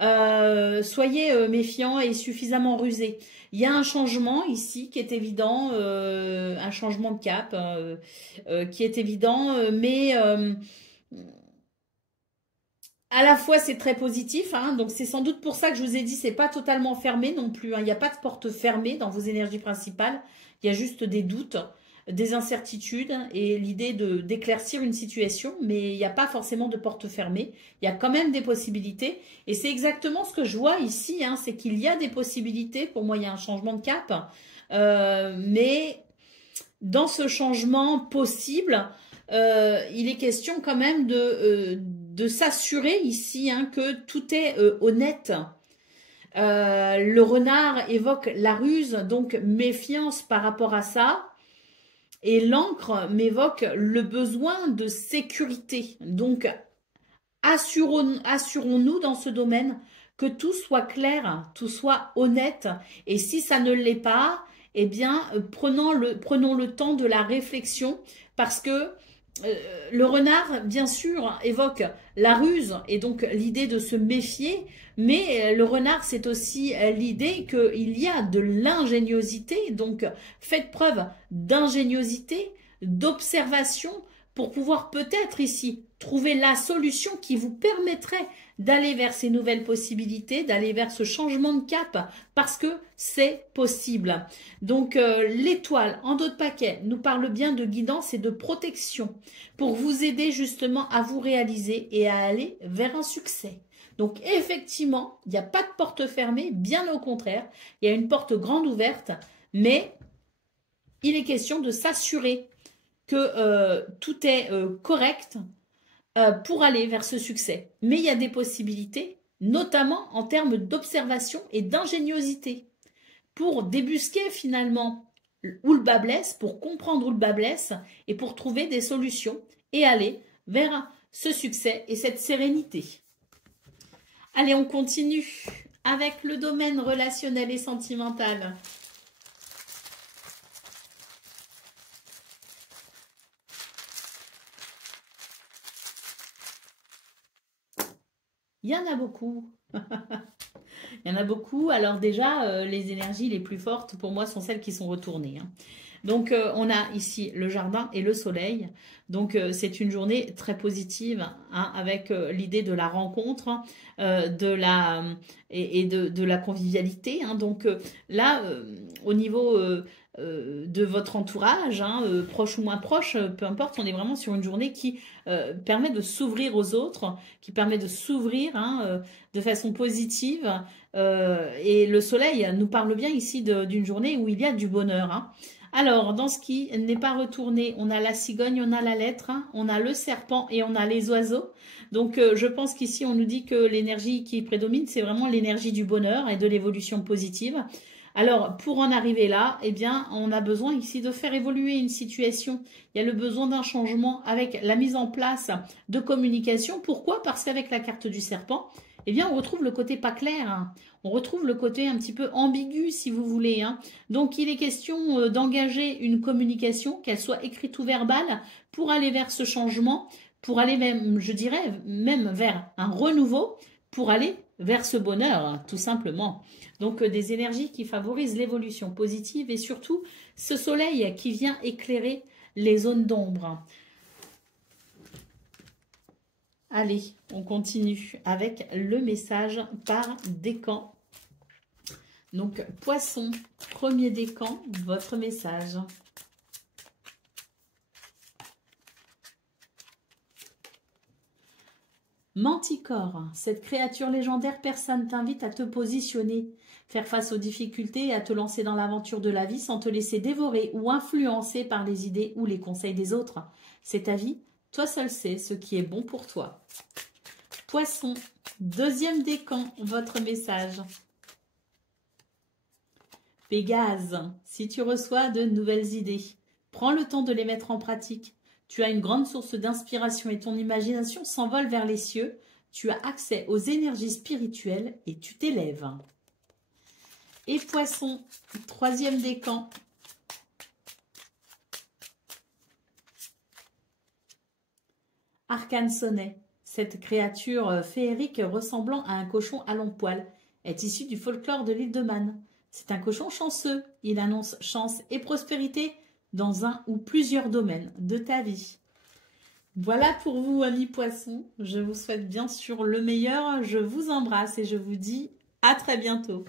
Hein. Soyez méfiants et suffisamment rusés. Il y a un changement ici qui est évident, un changement de cap qui est évident, mais à la fois, c'est très positif, hein, donc c'est sans doute pour ça que je vous ai dit, c'est pas totalement fermé non plus, hein, il n'y a pas de porte fermée dans vos énergies principales, il y a juste des doutes, des incertitudes et l'idée d'éclaircir une situation, mais il n'y a pas forcément de porte fermée, il y a quand même des possibilités, et c'est exactement ce que je vois ici, hein, c'est qu'il y a des possibilités, pour moi il y a un changement de cap, mais dans ce changement possible, il est question quand même de s'assurer ici, hein, que tout est honnête. Le renard évoque la ruse, donc méfiance par rapport à ça. Et l'encre m'évoque le besoin de sécurité. Donc, assurons-nous dans ce domaine que tout soit clair, tout soit honnête. Et si ça ne l'est pas, eh bien, prenons le temps de la réflexion parce que le renard, bien sûr, évoque la ruse et donc l'idée de se méfier, mais le renard, c'est aussi l'idée qu'il y a de l'ingéniosité, donc faites preuve d'ingéniosité, d'observation pour pouvoir peut-être ici trouver la solution qui vous permettrait d'aller vers ces nouvelles possibilités, d'aller vers ce changement de cap, parce que c'est possible. Donc l'étoile en dos de paquet nous parle bien de guidance et de protection pour vous aider justement à vous réaliser et à aller vers un succès. Donc effectivement, il n'y a pas de porte fermée, bien au contraire, il y a une porte grande ouverte, mais il est question de s'assurer que tout est correct pour aller vers ce succès. Mais il y a des possibilités, notamment en termes d'observation et d'ingéniosité, pour débusquer finalement où le bas blesse, pour comprendre où le bas blesse et pour trouver des solutions et aller vers ce succès et cette sérénité. Allez, on continue avec le domaine relationnel et sentimental. Il y en a beaucoup. Il y en a beaucoup. Alors déjà, les énergies les plus fortes pour moi sont celles qui sont retournées, hein. Donc on a ici le jardin et le soleil. Donc c'est une journée très positive, hein, avec l'idée de la rencontre, de la convivialité, hein. Donc là, au niveau de votre entourage, hein, proche ou moins proche, peu importe, on est vraiment sur une journée qui permet de s'ouvrir aux autres, qui permet de s'ouvrir, hein, de façon positive. Et le soleil nous parle bien ici d'une journée où il y a du bonheur, hein. Alors, dans ce qui n'est pas retourné, on a la cigogne, on a la lettre, hein, on a le serpent et on a les oiseaux. Donc, je pense qu'ici, on nous dit que l'énergie qui prédomine, c'est vraiment l'énergie du bonheur et de l'évolution positive. Alors, pour en arriver là, eh bien, on a besoin ici de faire évoluer une situation. Il y a le besoin d'un changement avec la mise en place de communication. Pourquoi? Parce qu'avec la carte du serpent, eh bien, on retrouve le côté pas clair, hein. On retrouve le côté un petit peu ambigu, si vous voulez, hein. Donc, il est question d'engager une communication, qu'elle soit écrite ou verbale, pour aller vers ce changement, pour aller même, je dirais, même vers un renouveau, pour aller vers ce bonheur, hein, tout simplement. Donc, des énergies qui favorisent l'évolution positive et surtout, ce soleil qui vient éclairer les zones d'ombre. Allez, on continue avec le message par décan. Donc, poisson, premier décan, votre message. Manticore, cette créature légendaire persane t'invite à te positionner, faire face aux difficultés et à te lancer dans l'aventure de la vie sans te laisser dévorer ou influencer par les idées ou les conseils des autres. C'est ta vie, toi seul sais ce qui est bon pour toi. Poisson, deuxième décan, votre message. Pégase, si tu reçois de nouvelles idées, prends le temps de les mettre en pratique. Tu as une grande source d'inspiration et ton imagination s'envole vers les cieux. Tu as accès aux énergies spirituelles et tu t'élèves. Et Poisson, troisième décan. Arcane Sonnet, cette créature féerique ressemblant à un cochon à longs poils est issue du folklore de l'île de Man. C'est un cochon chanceux. Il annonce chance et prospérité dans un ou plusieurs domaines de ta vie. Voilà pour vous, amis poissons. Je vous souhaite bien sûr le meilleur. Je vous embrasse et je vous dis à très bientôt.